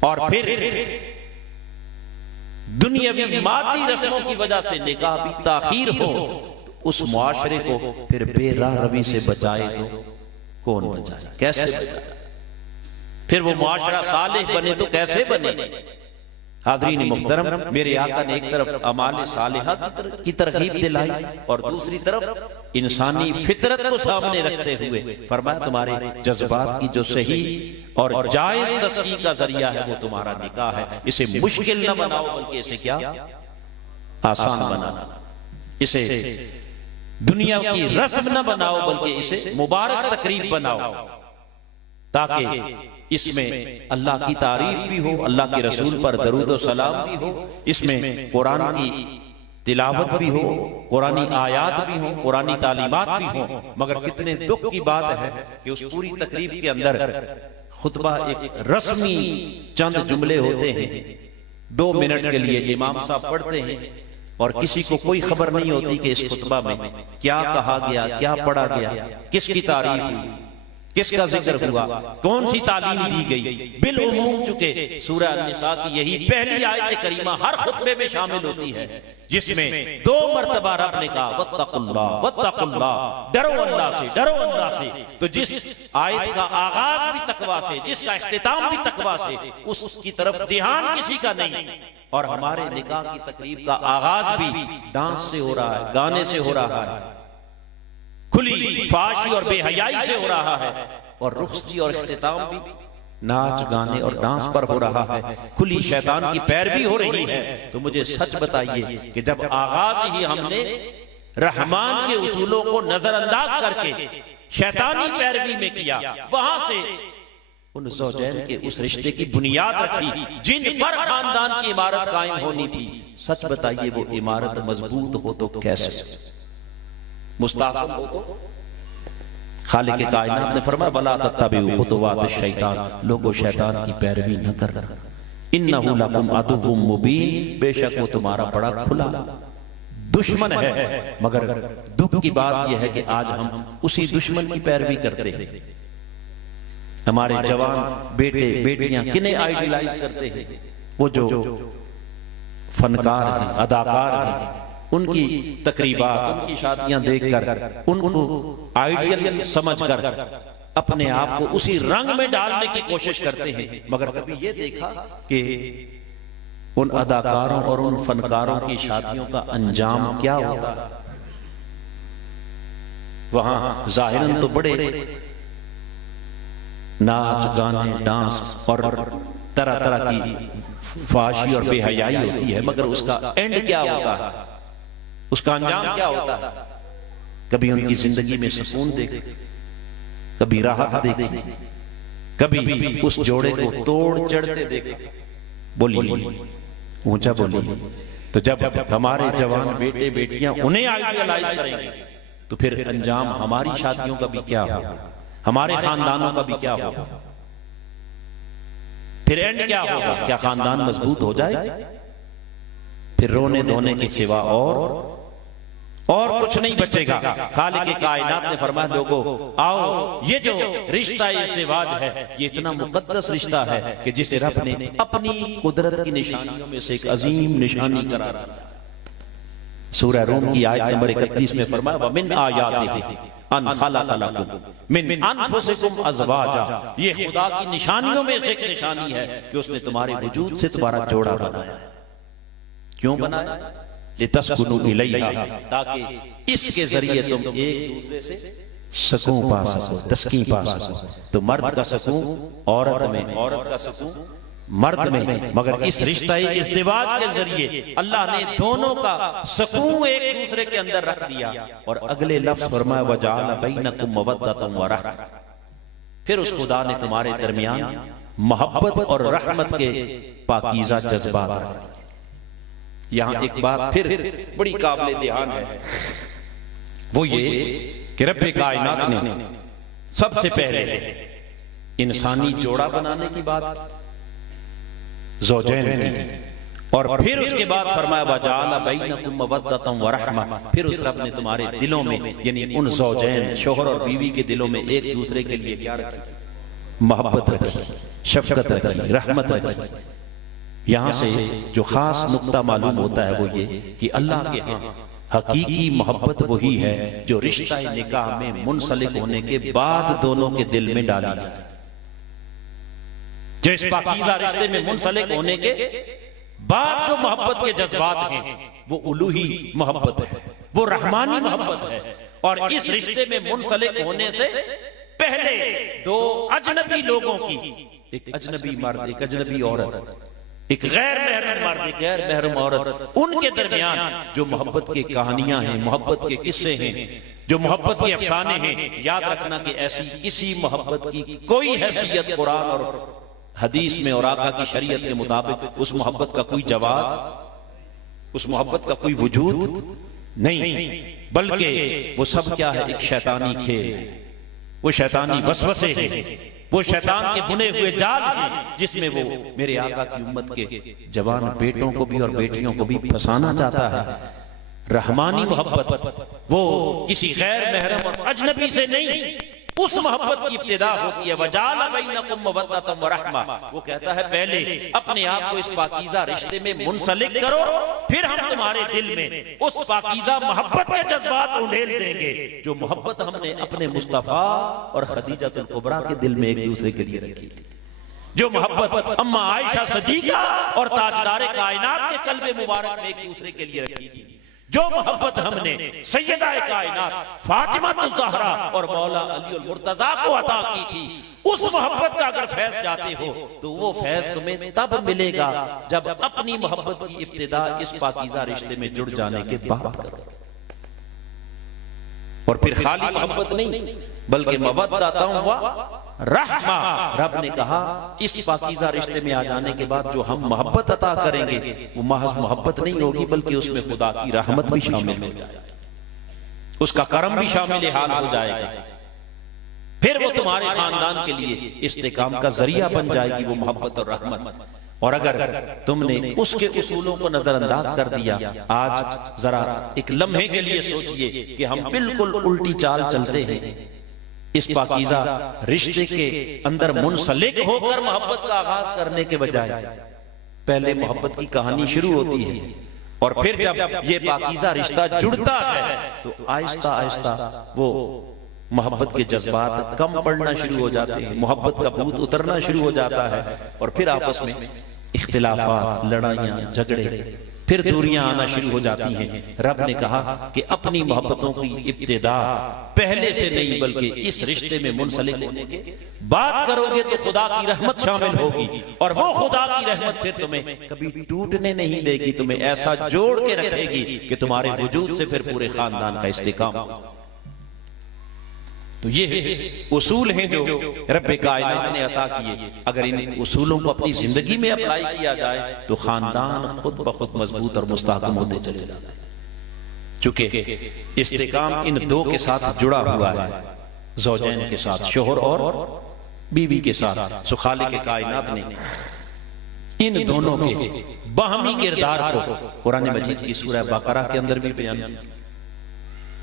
और फिर दुनियावी मादी रस्मों की वजह से निकाह भी ताखीर हो, तो उस मुआशरे को फिर बेराह रवी से बचाए तो कौन बचाए, कैसे बचाए? फिर वो मुआशरा सालिह बने तो कैसे बने? हाज़रीन मुहतरम, मेरे आका ने एक तरफ अमाल सालिहा की तरगीब दिलाई और दूसरी तरफ इंसानी फितरत को सामने रखते हुए फरमाया तुम्हारे जज्बात की जो सही और जायज तस्कीन का जरिया है वो तुम्हारा निकाह है। इसे मुश्किल न बनाओ, बल्कि इसे क्या आसान बनाना, इसे दुनिया की रस्म न बनाओ, बल्कि इसे मुबारक तकरीब बनाओ, ताकि इसमें अल्लाह की तारीफ भी हो, अल्लाह के रसूल पर दरूद और सलाम भी हो, इसमें कुरान की तिलावत भी हो, कुरानी आयात भी हो, कुरानी तालीमात भी हो। मगर कितने दुख की बात है कि उस पूरी तकरीब के अंदर खुतबा एक रस्मी चंद जुमले होते हैं, 2 मिनट के लिए इमाम साहब पढ़ते हैं और किसी को कोई खबर नहीं होती कि इस खुतबा में क्या कहा गया, क्या पढ़ा गया, किसकी तारीफ हुई, किसका जिक्र हुआ, कौन सी तालीम दी गई। बिल उमूम चुके सूरह अन-निसा की यही पहली आयत करीमा हर खुतबे में शामिल होती है, जिसमें 2 मरतबा रब ने कहा वत्तकुल्लाह वत्तकुल्लाह, डरो अल्लाह से, डरो अल्लाह से। तो जिस आयत का आगाज भी तकवा से, जिसका इख्तिताम भी तकवा से, उसकी तरफ ध्यान किसी का नहीं। और हमारे निकाह की तकरीब का आगाज भी डांस से हो रहा है, गाने से हो रहा है, खुली फाशी और बेहयाई से हो रहा है, और रुखसती और इख्तिताम भी नाच गाने और डांस पर हो रहा है, खुली शैतान की पैरवी हो रही है। तो मुझे सच बताइए कि जब आगाज ही हमने रहमान के उसूलों को नजरअंदाज करके शैतानी पैरवी में किया, वहां से उन ज़ौजैन के उस रिश्ते की बुनियाद रखी जिन पर खानदान की इमारत कायम होनी थी। सच बताइए वो इमारत मजबूत हो तो कैसे, मुस्तहकम हो तो? खालिक कायनात ने फरमाया वला तत्तबिउ खुतुवात शैतान, लोगों शैतान की पैरवी न करना, इन्नहु लकुम अदुव्वुम मुबीन, बेशक वो तुम्हारा बड़ा खुला दुश्मन है। मगर दुख की बात यह है कि आज हम उसी दुश्मन की पैरवी करते हैं। हमारे जवान बेटे बेटियां किन्हें आइडियलाइज करते हैं? वो जो फनकार हैं, अदाकार हैं, उनकी तकरीबात, उनकी शादियां देखकर उनको आइडियल समझकर अपने आप को उसी रंग में डालने की कोशिश करते हैं। मगर कभी ये देखा कि उन अदाकारों और उन फनकारों की शादियों का अंजाम क्या होता? वहां जाहिरन तो बड़े नाच गाने डांस और तरह तरह की फाशी और बेहयाई होती है, मगर उसका एंड क्या होता है, उसका अंजाम क्या होता है? कभी उनकी जिंदगी में सुकून देखे, कभी राहत देखे, कभी उस जोड़े को तोड़ चढ़ते देखे। बोलिए, ऊंचा बोलिए। तो जब हमारे जवान बेटे बेटियां उन्हें आइडियलाइज करेंगे तो फिर अंजाम हमारी शादियों का भी क्या होगा, हमारे खानदानों का भी क्या होगा, फिर एंड क्या होगा? क्या खानदान मजबूत हो जाए? फिर रोने धोने के सिवा और कुछ नहीं बचेगा। खालिक कायनात ने फरमाया लोगों आओ, ये जो रिश्ता इज़्दिवाज है ये इतना मुकद्दस रिश्ता है कि जिसे रब ने अपनी कुदरत की निशानियों में से एक अजीम निशानी करार दिया। सूरह रूम की आयत नंबर 31 में फरमाया वमिन आयातिही, अन खलक़ लकुम मिन अनफुसिकुम अज़वाजा, ये खुदा की निशानियों में से एक निशानी है कि उसने तुम्हारे वजूद से तुम्हारा जोड़ा बनाया। क्यों बनाया? लितस्कुनु इलैहा, ताकि इसके जरिए तुम एक दूसरे से सुकून पा सको, तस्कीन पा सको। तो मर्द का सुकून औरत में, औरत का सुकून मर्द में, मगर इस रिश्ता इज़्दिवाज के जरिए अल्लाह ने दोनों का सुकून एक दूसरे के अंदर रख दिया। और अगले लफ्ज़ फरमाया वजअल बैनकुम मवद्दतन व रहमा, फिर उस खुदा ने तुम्हारे दरमियान मोहब्बत और रहमत के पाकीज़ा जज्बात रख दिए। यहां एक बात फिर बड़ी काबिल ध्यान है, वो ये कि रब्बे कायनात ने सबसे पहले इंसानी जोड़ा बनाने की बात ज़ौजैन की, और फिर उसके बाद फरमाया वजअल बैनकुम मवद्दतन व रहमा, फिर उस रब ने तुम्हारे दिलों में, यानी उन ज़ौजैन शोहर और बीवी के दिलों में एक दूसरे के लिए क्या रखी? मोहब्बत रखी, शफकत रखी, रहमत रखी। यहां से जो खास नुक्ता मालूम होता है वो ये कि अल्लाह के यहाँ हकीकी मोहब्बत वही है जो रिश्ता निकाह में मुंसलिक होने के बाद दोनों के दिल में डाली जाए। जो इस पाकीज़ा रिश्ते में मुंसलिक होने के बाद जो मोहब्बत के जज्बात हैं वो उलूही मोहब्बत है, वो रहमानी मोहब्बत है। और इस रिश्ते में मुंसलिक होने से पहले दो अजनबी लोगों की, एक अजनबी मर्द, एक अजनबी औरत, एक गैर महरम मर्द, एक गैर महरम औरत, उनके दरमियान जो मोहब्बत की कहानियां हैं, मोहब्बत के किस्से हैं, जो मोहब्बत के अफसाने हैं, याद रखना कि ऐसी किसी मोहब्बत की कोई हैसियत कुरान और हदीस में और आका की शरीयत के मुताबिक उस मोहब्बत का कोई जवाब, उस मोहब्बत का कोई वजूद नहीं, बल्कि वो सब क्या है? एक शैतानी खेल, वो शैतानी वसवसे हैं, वो शैतान के बुने हुए जाल हैं जिसमें वो मेरे आका की उम्मत के जवान बेटों को भी और बेटियों को भी फंसाना चाहता है। रहमानी मोहब्बत वो किसी गैर महरम और अजनबी से नहीं, उस मोहब्बत की इब्तिदा होती है वजअल बैनकुम मवद्दतन व रहमा। वो कहता है पहले अपने आप को इस पाकीज़ा रिश्ते में मुंसलिक करो, फिर हम तुम्हारे दिल में उस पाकीज़ा मोहब्बत के जज्बात उंडेल देंगे जो मोहब्बत हमने अपने मुस्तफा और खदीजतुल कुबरा के दिल में एक दूसरे के लिए रखी थी, जो मोहब्बत अम्मा आयशा सदीका और ताजदारे कायनात के कल्बे मुबारक में एक दूसरे के लिए रखी थी, जो मोहब्बत हमने सैयदा कायनात फातिमा ज़हरा और मौला अली अल मुर्तज़ा को अता की थी, उस मोहब्बत का अगर फैज़ चाहते हो तो वो फैज़ तुम्हें तब मिलेगा जब अपनी मोहब्बत की इब्तिदा इस पाकीज़ा रिश्ते में जुड़ जाने के बाद करो। और फिर खाली मोहब्बत नहीं बल्कि मवद्दतन व रहमा, रब ने कहा इस पाकीज़ा रिश्ते में आ जाने के बाद जो हम मोहब्बत अता करेंगे वो महज मोहब्बत नहीं होगी बल्कि उसमें खुदा की रहमत भी शामिल हो जाएगी, उसका करम भी शामिल हाल हो जाएगा। फिर वो तुम्हारे खानदान के लिए इस्तेकाम का जरिया बन जाएगी वो मोहब्बत और रहमत। और अगर तुमने उसके उसूलों को नजरअंदाज कर दिया, आज जरा एक लम्हे के लिए सोचिए कि हम बिल्कुल उल्टी चाल चलते हैं। इस पाकीज़ा रिश्ते के अंदर मुंसलिक होकर मोहब्बत का आगाज करने के बजाय पहले मोहब्बत की कहानी शुरू होती है और फिर जब ये पाकीज़ा रिश्ता जुड़ता है तो आहिस्ता आहिस्ता वो मोहब्बत के जज्बात कम पड़ना शुरू हो जाते हैं, मोहब्बत का भूत उतरना शुरू हो जाता है और फिर आपस में इख्तिलाफात, लड़ाइयाँ, झगड़े, फिर दूरियां आना शुरू हो जाती हैं। रब ने कहा कि अपनी मोहब्बतों की इब्तिदा पहले से नहीं बल्कि इस रिश्ते में मुंसलिक होने के बाद करोगे तो खुदा की रहमत शामिल होगी और वो खुदा की रहमत फिर तुम्हें कभी टूटने नहीं देगी, तुम्हें ऐसा जोड़ के रखेगी कि तुम्हारे वजूद से फिर पूरे खानदान का इस्तेकाम। तो ये उसूल हैं जो रब्बे कायनात ने अता किए। अगर इन उसूलों को अपनी जिंदगी में अप्लाई किया जाए तो खानदान खुद ब खुद मजबूत और मुस्तहकम होते चले जाते हैं। चूंकि इस्तेकाम इन दो के साथ जुड़ा हुआ है, ज़ौजैन के साथ, शोहर और बीवी के साथ। सो खालिक कायनात ने इन दोनों के बाहमी किरदार को कुरान मजीद की सूरह बकरा के अंदर भी बयान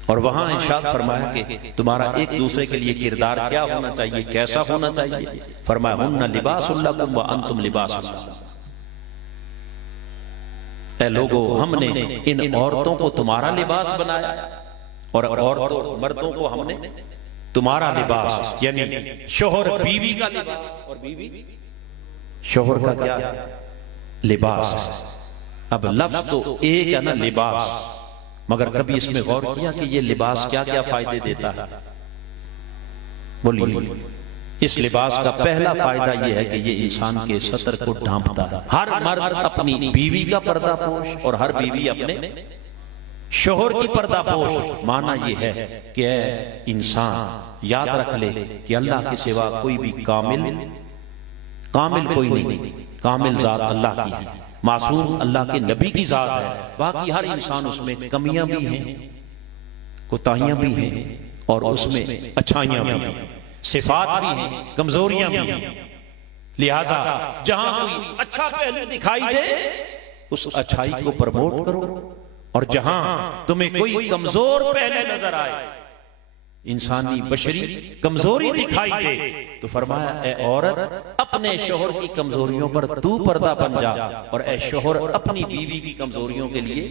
और वहां इरशाद फरमाया कि तुम्हारा एक दूसरे के लिए किरदार क्या होना चाहिए, कैसा होना चाहिए। फरमाया हुन्ना लिबासुल लकुम व अंतुम लिबासुल लहुन। ऐ लोगों, हमने इन औरतों को तुम्हारा लिबास बनाया और औरतों मर्दों को हमने तुम्हारा लिबास, यानी शोहर बीवी का लिबास और बीवी शोहर का क्या लिबास है। अब लफ्ज तो एक है ना लिबास, मगर कभी इसमें गौर किया कि ये लिबास क्या क्या फायदे देता है? बोलिए। इस लिबास का पहला फायदा यह है कि ये इंसान के सतर को ढांपता है। हर मर्द अपनी बीवी का पर्दापोश और हर बीवी अपने शोहर की पर्दापोश। माना यह है कि इंसान याद रख ले कि अल्लाह के सिवा कोई भी कामिल कोई नहीं, कामिल जात अल्लाह की है, मासूम अल्लाह के नबी की जात है। बाकी हर इंसान उसमें कमियां भी हैं, कोताहियां भी हैं और उसमें अच्छाइयां भी हैं, सिफात भी हैं, कमजोरियां भी हैं। लिहाजा जहां कोई अच्छा पहलू दिखाई दे उस अच्छाई को प्रमोट करो, और जहां तुम्हें कोई कमजोर पहलू नजर आए, इंसानी बशरी कमजोरी दिखाई दे, तो फरमाया ए औरत अपने शोहर की कमजोरियों पर तू पर्दा बन जा, और ए शोहर अपनी बीवी की कमजोरियों के लिए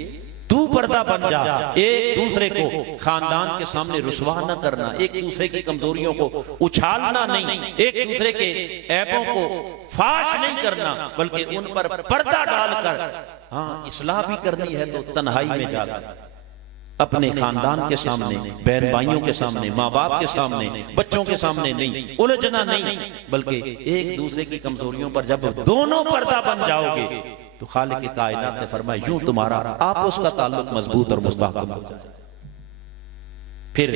तू पर्दा बन जा। एक दूसरे को खानदान के सामने रुसवा न करना, एक दूसरे की कमजोरियों को उछालना नहीं, एक दूसरे के ऐबों को फाश नहीं करना, बल्कि उन पर पर्दा डालकर हाँ इस्लाह भी करनी है तो तन्हाई में जाकर अपने खानदान के सामने, बहन भाइयों के सामने, माँ बाप के सामने, बच्चों के सामने नहीं उलझना नहीं, बल्कि एक दूसरे की कमजोरियों पर जब दोनों पर्दा बन जाओगे तो खालिक के कायनात ने फरमाया यूं तुम्हारा आपस का ताल्लुक मजबूत और मुस्तहकम हो जाए। फिर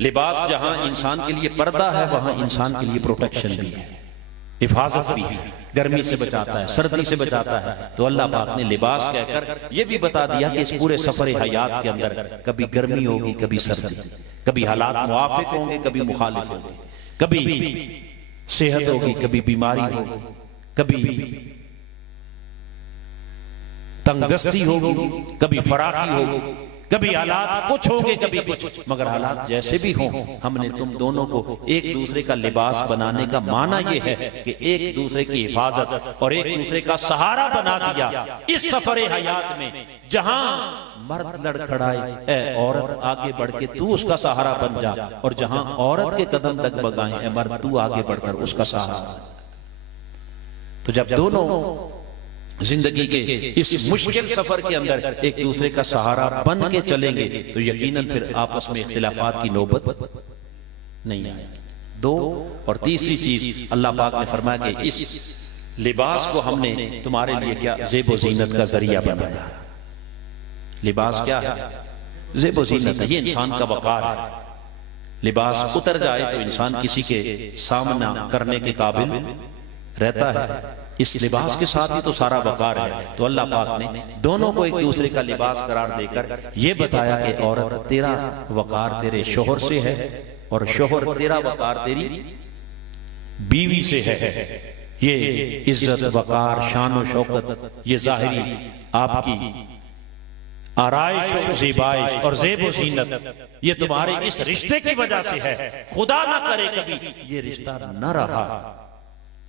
लिबास जहां इंसान के लिए पर्दा है, वहां इंसान के लिए प्रोटेक्शन भी है, हिफाजत भी है, गर्मी से बचाता है, सर्दी से बचाता है। तो अल्लाह पाक ने लिबास कहकर यह भी बता दिया कि इस पूरे सफर हयात के अंदर कभी गर्मी होगी, कभी सर्दी, कभी हालात मुआफिक होंगे, कभी मुखालिफ होंगे, कभी सेहत होगी, कभी बीमारी होगी, कभी तंगदस्ती होगी, कभी फराखी होगी, कभी हालात कुछ होंगे, कभी कुछ, मगर हालात जैसे भी हों हमने तुम दोनों को एक दूसरे का लिबास बनाने का माना यह है कि एक दूसरे की हिफाजत और एक दूसरे का सहारा बना दिया। इस सफरे हयात में जहां मर्द लड़खड़ाए ए औरत आगे बढ़ के तू उसका सहारा बन जा, और जहां औरत के कदम डगमगाए ए मर्द तू आगे बढ़कर उसका सहारा बन। तो जब दोनों जिंदगी के इस मुश्किल सफर के अंदर एक दूसरे का सहारा बन के चलेंगे तो यकीनन फिर आपस में इख्तिलाफात की नौबत नहीं आएगी। दो और तीसरी चीज अल्लाह पाक ने फरमाया कि इस लिबास को हमने तुम्हारे लिए क्या ज़ेब व ज़ीनत का जरिया बनाया। लिबास क्या है? ज़ेब व ज़ीनत है, ये इंसान का वकार है। लिबास उतर जाए तो इंसान किसी के सामना करने के काबिल रहता है। इस लिबास के साथ ही तो सारा वकार है। तो अल्लाह पाक ने दोनों को एक दूसरे का लिबास करार देकर यह बताया कि औरत तेरा वकार तेरे शोहर से है और शोहर तेरा वकार तेरी बीवी से है। ये इज्जत, वकार, शान और शौकत, ये जाहिरी आपकी आराइश, ज़ेबाइश और ज़ेब व ज़ीनत ये तुम्हारे इस रिश्ते की वजह से है। खुदा ना करे कभी ये रिश्ता न रहा,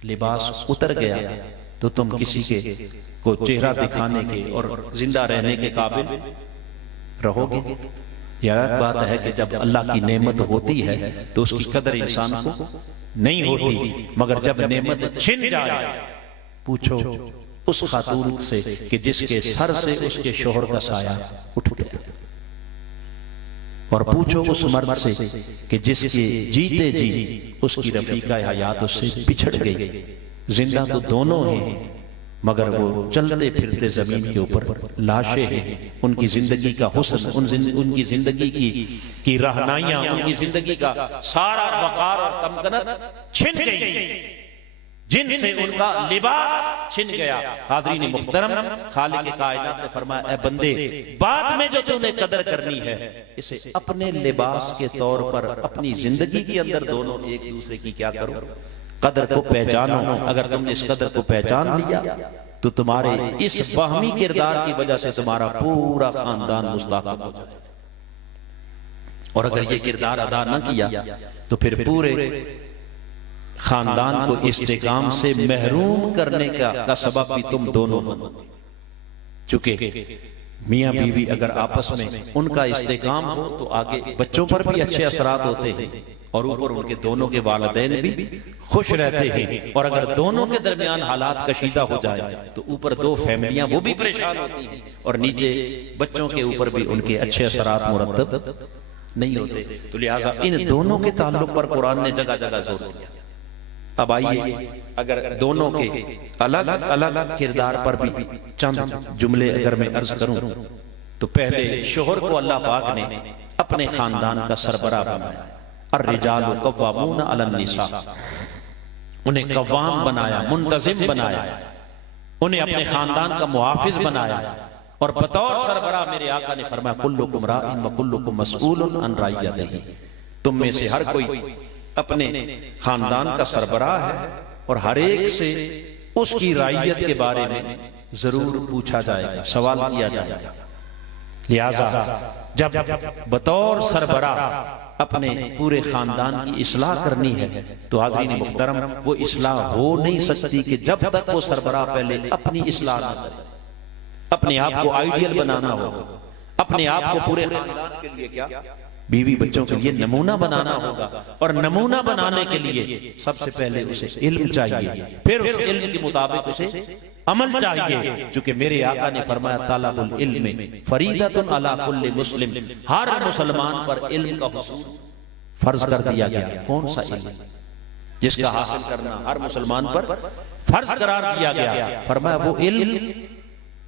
लिबास उतर गया तो तुम किसी के को चेहरा दिखाने के और जिंदा रहने के काबिल रहोगे। यह बात है कि जब अल्लाह की नेमत होती है तो उसकी कदर इंसान को नहीं होती, मगर जब नेमत छिन जाए पूछो उस खातून से कि जिसके सर से उसके शोहर का साया उठ गया, और पूछो उस मर्द से कि जिसके जीते जी उसकी रफीका हयात उससे बिछड़ गई। जिंदा तो दोनों हैं मगर वो चलते फिरते जमीन के ऊपर लाशें हैं। उनकी जिंदगी का हुस्न, उनकी जिंदगी की रहनाइयां, उनकी जिंदगी का सारा वकार और तमकनत छिन गई, जिनसे उनका लिबास छिन गया। हाज़रीन मुहतरम, खालिक कायनात ने फरमाया ए बंदे, बाद में जो तूने कदर करनी है इसे अपने लिबास के तौर पर अपनी जिंदगी के अंदर दोनों एक दूसरे की क्या करो, कदर को पहचानो। अगर तुमने इस कदर को पहचान लिया तो तुम्हारे इस बाहमी किरदार की वजह से तुम्हारा पूरा खानदान मुस्तहकम हो जाए, और अगर ये किरदार अदा न किया तो फिर पूरे खानदान को इस्तेकाम से महरूम करने का सबब भी तुम दोनों बनो। चूंकि मियाँ बीवी अगर आपस में उनका इस्तेकाम हो तो आगे बच्चों पर भी अच्छे असरात होते हैं और ऊपर उनके दोनों के वालिदैन भी खुश रहते हैं। और अगर दोनों के दरमियान हालात कशीदा हो जाए तो ऊपर दो फैमिलियां वो भी परेशान होती हैं और नीचे बच्चों के ऊपर भी उनके अच्छे असरात मुरतब नहीं होते। तो लिहाजा इन दोनों के ताल्लुक पर कुरान ने जगह जगह जोर दिया। अब आइए अगर दोनों के अलग अलग किरदार पर भी चंद जुमले अगर मैं अर्ज करूं तो पहले शोहर को अल्लाह पाक ने अपने खानदान का सरबराह बनाया। अर्रिजालु कव्वामूना अलन निसा, उन्हें कव्वाम बनाया, मुंतजिम बनाया, उन्हें अपने खानदान का मुहाफिज बनाया। और बतौर सरबराह मेरे आका ने फरमाया कुल्लुकुम राइन व कुल्लुकुम मसऊलुन अन रइयतिही, तुम में से हर कोई अपने खानदान का सरबराह है और हर एक से उसकी राइयत के बारे में जरूर पूछा जाएगा, सवाल किया जाएगा। लिहाजा जब बतौर सरबराह अपने पूरे खानदान की इस्लाह करनी है तो हाज़रीन मुहतरम वो इस्लाह हो नहीं सकती कि जब तक वो सरबराह पहले अपनी इस्लाह ना करे। अपने आप को आइडियल बनाना होगा, अपने आप को पूरे खानदान के लिए क्या बीवी बच्चों के लिए नमूना बनाना होगा। और नमूना बनाने के लिए सबसे पहले उसे इल्म चाहिए, फिर उस इल्म के मुताबिक उसे अमल चाहिए। क्योंकि मेरे आका ने फरमाया तलबुल इल्म फरीदतुन अला कुल्ली मुस्लिम, हर मुसलमान पर इल्म का हुसूल फर्ज कर दिया गया। कौन सा इल्म जिसका हासिल करना हर मुसलमान पर फर्ज करार दिया गया? फरमाया वो इल्म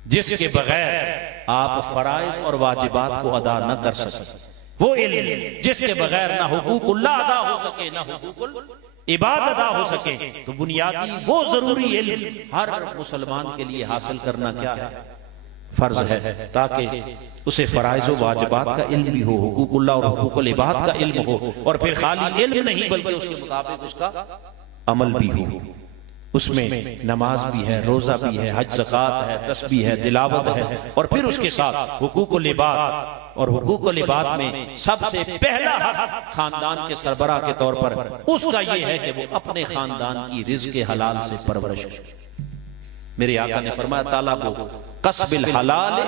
जिसके बगैर आप फराइज और वाजिबात को अदा न कर सके, वो इल्म जिसके बगैर ना हुकूकुल्लाह अदा हो सके ना हुकूकुल इबादत अदा हो सके। तो बुनियादी वो जरूरी इल्म हर मुसलमान के लिए हासिल करना क्या है? फर्ज है, ताकि उसे फराइज व वाजिबात का इल्म भी हो, हुकूकुल्लाह और हुकूकुल इबाद का इल्म हो। और फिर खाली इल्म नहीं बल्कि उसके मुताबिक उसका अमल भी हो। उसमें नमाज भी है, रोजा भी है, हज ज़कात है, तस्बीह है, तिलावत है। और फिर उसके साथ हुकूकुल इबाद, और हुकूकुल इबाद में सबसे पहला हक खानदान के सरबराह के तौर पर उसका यह है कि वो अपने खानदान की रिज़्क़ हलाल से परवरिश करे। मेरे आका ने फरमाया ताला को कसबिल हलाल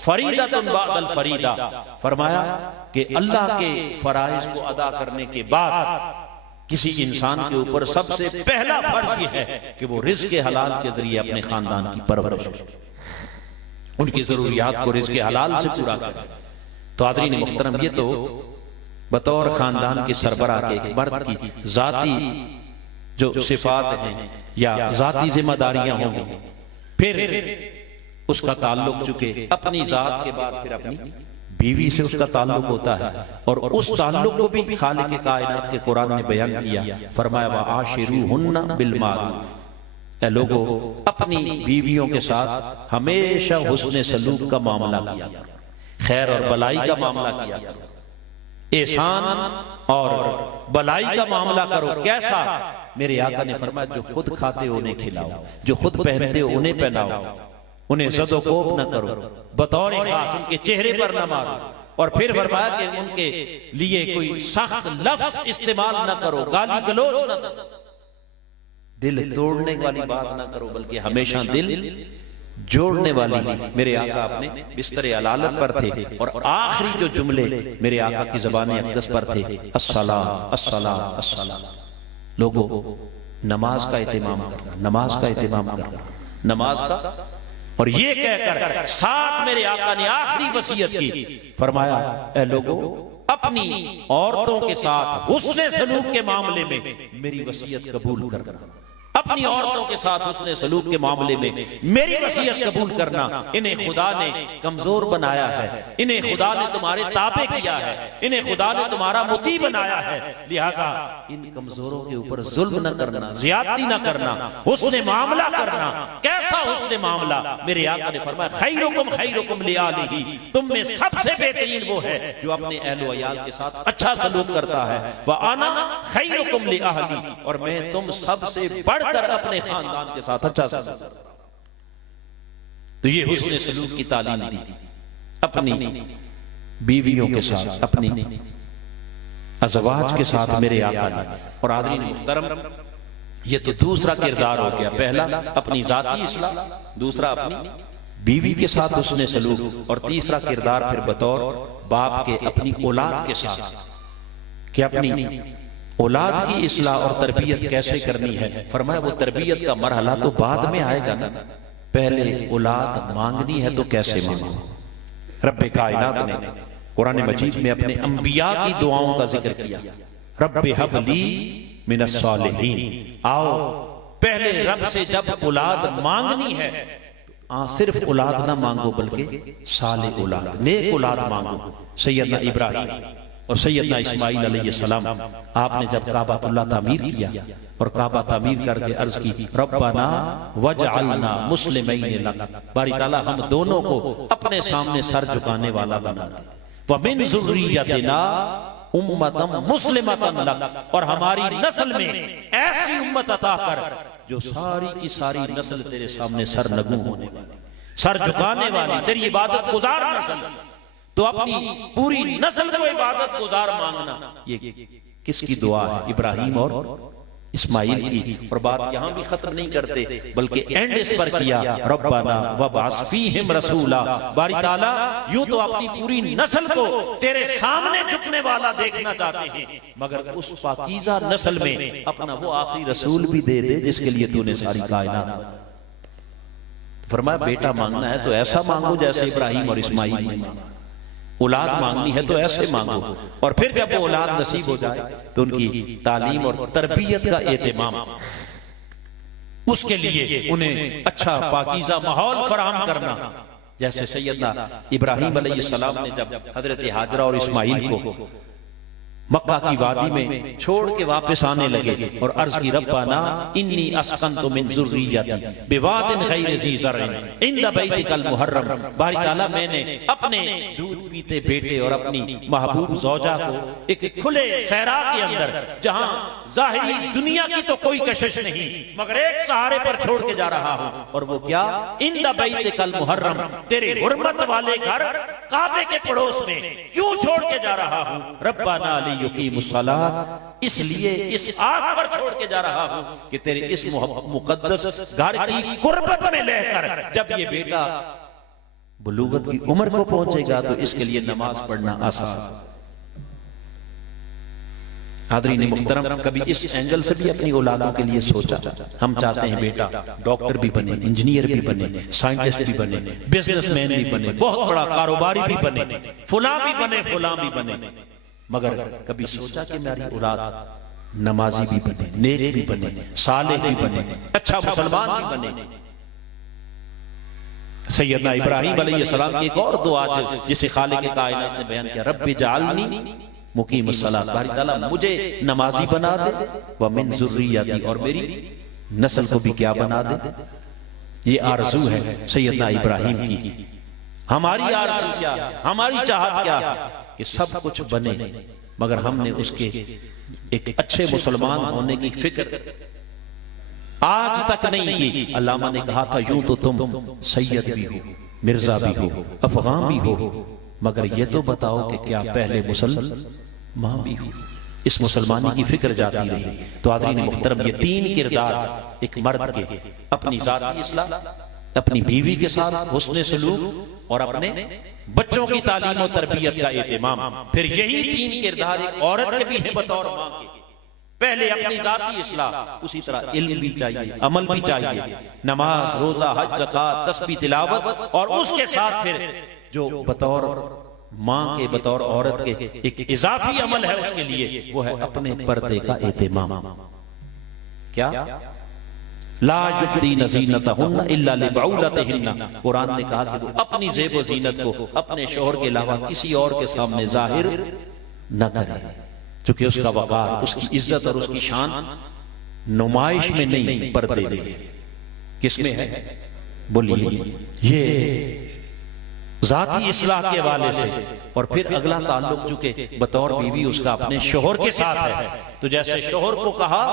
फरीदतुन बादल फरीदा, फरमाया कि अल्लाह के फराइज को अदा करने के बाद किसी इंसान के ऊपर सबसे पहला फर्ज यह है कि वो रिज़्क़ हलाल के जरिए अपने खानदान की परवरिश करे, उनकी जरूरियात को रिज़्क़ हलाल से पूरा करे। तो हाज़रीन मुहतरम ये तो बतौर खानदान के सरबराह के मर्द की जाती जो सिफात हैं या जाती जिम्मेदारियां होंगी। फिर उसका ताल्लुक चुके अपनी जात के बाद फिर अपनी बीवी से उसका ताल्लुक होता है। और उस ताल्लुक को भी खालिक कायनात के कुरान ने बयान किया। फरमाया व आशिरूहुन्ना बिल मारूफ, ऐ लोगों अपनी बीवियों के साथ हमेशा हुस्न सलूक का मामला किया करो, खैर और भलाई का मामला किया करो, एहसान और भलाई का मामला करो। कैसा? मेरे आका ने फरमाया जो खुद खाते हो उन्हें खिलाओ, जो खुद पहनते हो उन्हें पहनाओ, उन्हें सदोकोप न करो, बतौर खास उनके चेहरे पर न मारो। और फिर फरमाया कि उनके लिए कोई सख्त लफ्ज इस्तेमाल न करो, गाली गलौज न करो, दिल तोड़ने वाली बात न करो, बल्कि हमेशा दिल जोड़ने वाली। मेरे आका अपने बिस्तर अलालत पर थे और आखिरी जो जुमले मेरे आका की ज़बान अक़दस पर थे अस्सला अस्सला अस्सला। लोगों नमाज का एहतिमाम करना, नमाज का एहतिमाम करना, नमाज का। और ये कहकर साथ मेरे आका ने आखिरी वसीयत की, फरमाया ऐ लोगों अपनी औरतों के साथ हुस्न सलूक के मामले में मेरी वसीयत कबूल करना, अपनी औरतों के साथ हुस्न सलूक के मामले में मेरी वसीयत कबूल करना। इन्हें खुदा ने कमजोर बनाया है, इन्हें खुदा ने तुम्हारे ताबे किया है, इन्हें खुदा ने तुम्हारा मुती बनाया है। लिहाजा इन कमजोरों के ऊपर जुल्म न करना, ज्यादती न करना, हुस्न मामला करना। कैसा हुस्न मामला? मेरे आका ने फरमाया खैरुकुम खैरुकुम लिआलिही, तुम में सबसे बेहतरीन वो है जो अपने अहल व अयाल के साथ अच्छा सलूक करता है। व अना खैरुकुम लिअहली, और मैं तुम सबसे बढ़कर अपने खानदान के साथ अच्छा सलूक करता हूं। तो ये हुस्न सलूक की तालीम दी अपनी बीवियों के साथ, अपनी अज़वाज के साथ मेरे आका ने। और हाज़रीन मुहतरम ये तो दूसरा किरदार हो गया। पहला अपनी जाती इस्लाह, दूसरा अपनी बीवी के साथ उसने सलूक, और तीसरा किरदार फिर बतौर बाप के अपनी औलाद के साथ, कि अपनी औलाद की इस्लाह और तरबियत कैसे करनी है। फरमाया वो तरबियत का मरहला तो बाद में आएगा ना, पहले औलाद मांगनी है तो कैसे मांगो। रब्बे कायनात ने कुरान मजीद में अपने अंबिया की दुआओं का जिक्र किया, रब्बे हबली मिनस सालिहीन। आओ पहले रब से जब औलाद मांगनी है, सिर्फ औलाद ना मांगो बल्कि साले औलाद, नेक औलाद मांगो। सैयदना इब्राहिम और सैयदना इस्माइल अलैहिस्सलाम, आपने जब काबातुल्लाह तामीर किया और काबा तामीर करके अर्ज की, रब्बना वजअलना मुस्लिमैन लक, बारी ताला हम दोनों को अपने सामने सर झुकाने वाला बना दे, व मिन ज़ुर्रियतिना उम्मतम मुस्लिमतन लक, और हमारी नस्ल में ऐसी उम्मत अता कर जो सारी की सारी नस्ल तेरे सामने सर नगू होने वाली, सर झुकाने वाली, तेरी इबादत गुजार नस्ल। तो अपनी पूरी नस्ल को इबादत गुजार मांगना, ये किसकी दुआ है? इब्राहिम और इस्माइल की। और बात यहां भी खत्म नहीं करते बल्कि एंड इस पर किया, रब्बाना वबास फीहिम रसूला। बारी ताला यूं तो अपनी पूरी नस्ल को तेरे सामने झुकने वाला देखना चाहते हैं, मगर उस पाकीज़ा नस्ल में अपना वो आखिरी रसूल भी दे दे जिसके लिए तूने सारी कायनात। फरमाया बेटा मांगना है तो ऐसा मांगो जैसे इब्राहिम और इस्माइल ने मांगा, औलाद मांगनी है तो ऐसे मांगो, और फिर जब वो औलाद नसीब हो जाए तो उनकी तालीम और तरबियत का एहतमाम, उसके लिए उन्हें अच्छा पाकीज़ा माहौल फराहम करना। जैसे सैयदना इब्राहिम अलैहिस्सलाम ने जब हजरत हाजरा और इस्माइल को मक्का की वादी में छोड़ के वापस आने लगे और अर्ज की, रब्बाना इन्नी अस्कनतु मिन ज़ुर्रियती बिवादिन गैरि ज़ी ज़र्इन इंद बैतिकल मुहर्रम। बारी ताला मैंने अपने दूध पीते बेटे और अपनी महबूब ज़ौजा को एक खुले सहरा के अंदर, जहां ज़ाहिरी दुनिया की तो कोई कशिश नहीं मगर एक सहारे पर छोड़ के जा रहा हूं, और वो क्या? इंद बैतिकल मुहर्रम, तेरे हुर्मत वाले घर काबे के पड़ोस में क्यों छोड़ के जा रहा हूं? रब्बाना लियुकीमुस्सलाह, इसलिए इस आग पर छोड़ के जा रहा हूं कि तेरे इस मुकद्दस घर की कुर्बत में रहकर जब ये बेटा बुलूगत की उम्र को पहुंचेगा तो इसके लिए नमाज पढ़ना आसान। हाज़रीन मुहतरम, कभी इस एंगल से भी अपनी औलादों के लिए सोचा? हम चाहते हैं बेटा डॉक्टर भी बने, इंजीनियर भी बने, साइंटिस्ट भी बने, बिजनेसमैन भी बने, बहुत बड़ा कारोबारी भी बने, फुला भी बने, फुला भी बने, मगर कभी सोचा कि मेरी औलाद नमाजी भी बने, नेक भी बने, सालेह भी बने, अच्छा मुसलमान भी बने। सैयदना इब्राहिम अलैहिस्सलाम की एक और दुआ जिसे खालिक कायनात ने बयान किया, रब्बि जअलनी मुकीमुस्सलात, बारी ताला मुझे नमाजी बना दे, व मिन ज़ुर्रियती, और मेरी नस्ल को भी क्या बना दे। ये आरज़ू है सैयदना इब्राहिम की। हमारी आरज़ू क्या है, हमारी चाहत क्या है कि सब कुछ बने, मगर हमने उसके एक अच्छे मुसलमान होने की फिक्र आज तक नहीं की। अल्लामा ने कहा था, यूं तो तुम सैयद भी हो, मिर्जा भी हो, अफगान भी हो, मगर ये तो बताओ कि क्या पहले मुसलमान भी हो। इस मुसलमानी की फिक्र जाती रही। तो हाज़रीन मुहतरम, ये तीन किरदार एक मर्द के, अपनी ज़ाती इस्लाह, अपनी बीवी के साथ हुस्न सलूक और अपने बच्चों की तालीम और तरबियत का एहतमाम, फिर यही तीन किरदार एक औरत के भी हैं बतौर मां के। पहले अपनी ज़ाती इस्लाह, उसी तरह इल्म भी चाहिए, अमल भी चाहिए, नमाज, रोजा, हज, ज़कात, तस्बीह, तिलावत, और उसके साथ फिर जो बतौर मां के, बतौर औरत के एक इजाफी अमल है उसके लिए, वो है अपने पर्दे का एहतमाम। क्या? ला युब्दीन ज़ीनतहुन्ना इल्ला लिबउलतिहिन्ना, कुरान ने कहा कि वो अपनी ज़ेब व ज़ीनत को अपने शौहर के अलावा किसी और के सामने जाहिर न करे, क्योंकि उसका वक़ार, उसकी इज्जत और उसकी शान नुमाइश में नहीं, पर्दे में। किसमें है? बोलिए। ये ज़ाती इस्लाह के हवाले से, और फिर अगला ताल्लुक चूंकि बतौर बीवी उसका अपने शोहर के साथ है, तो जैसे शोहर को कहा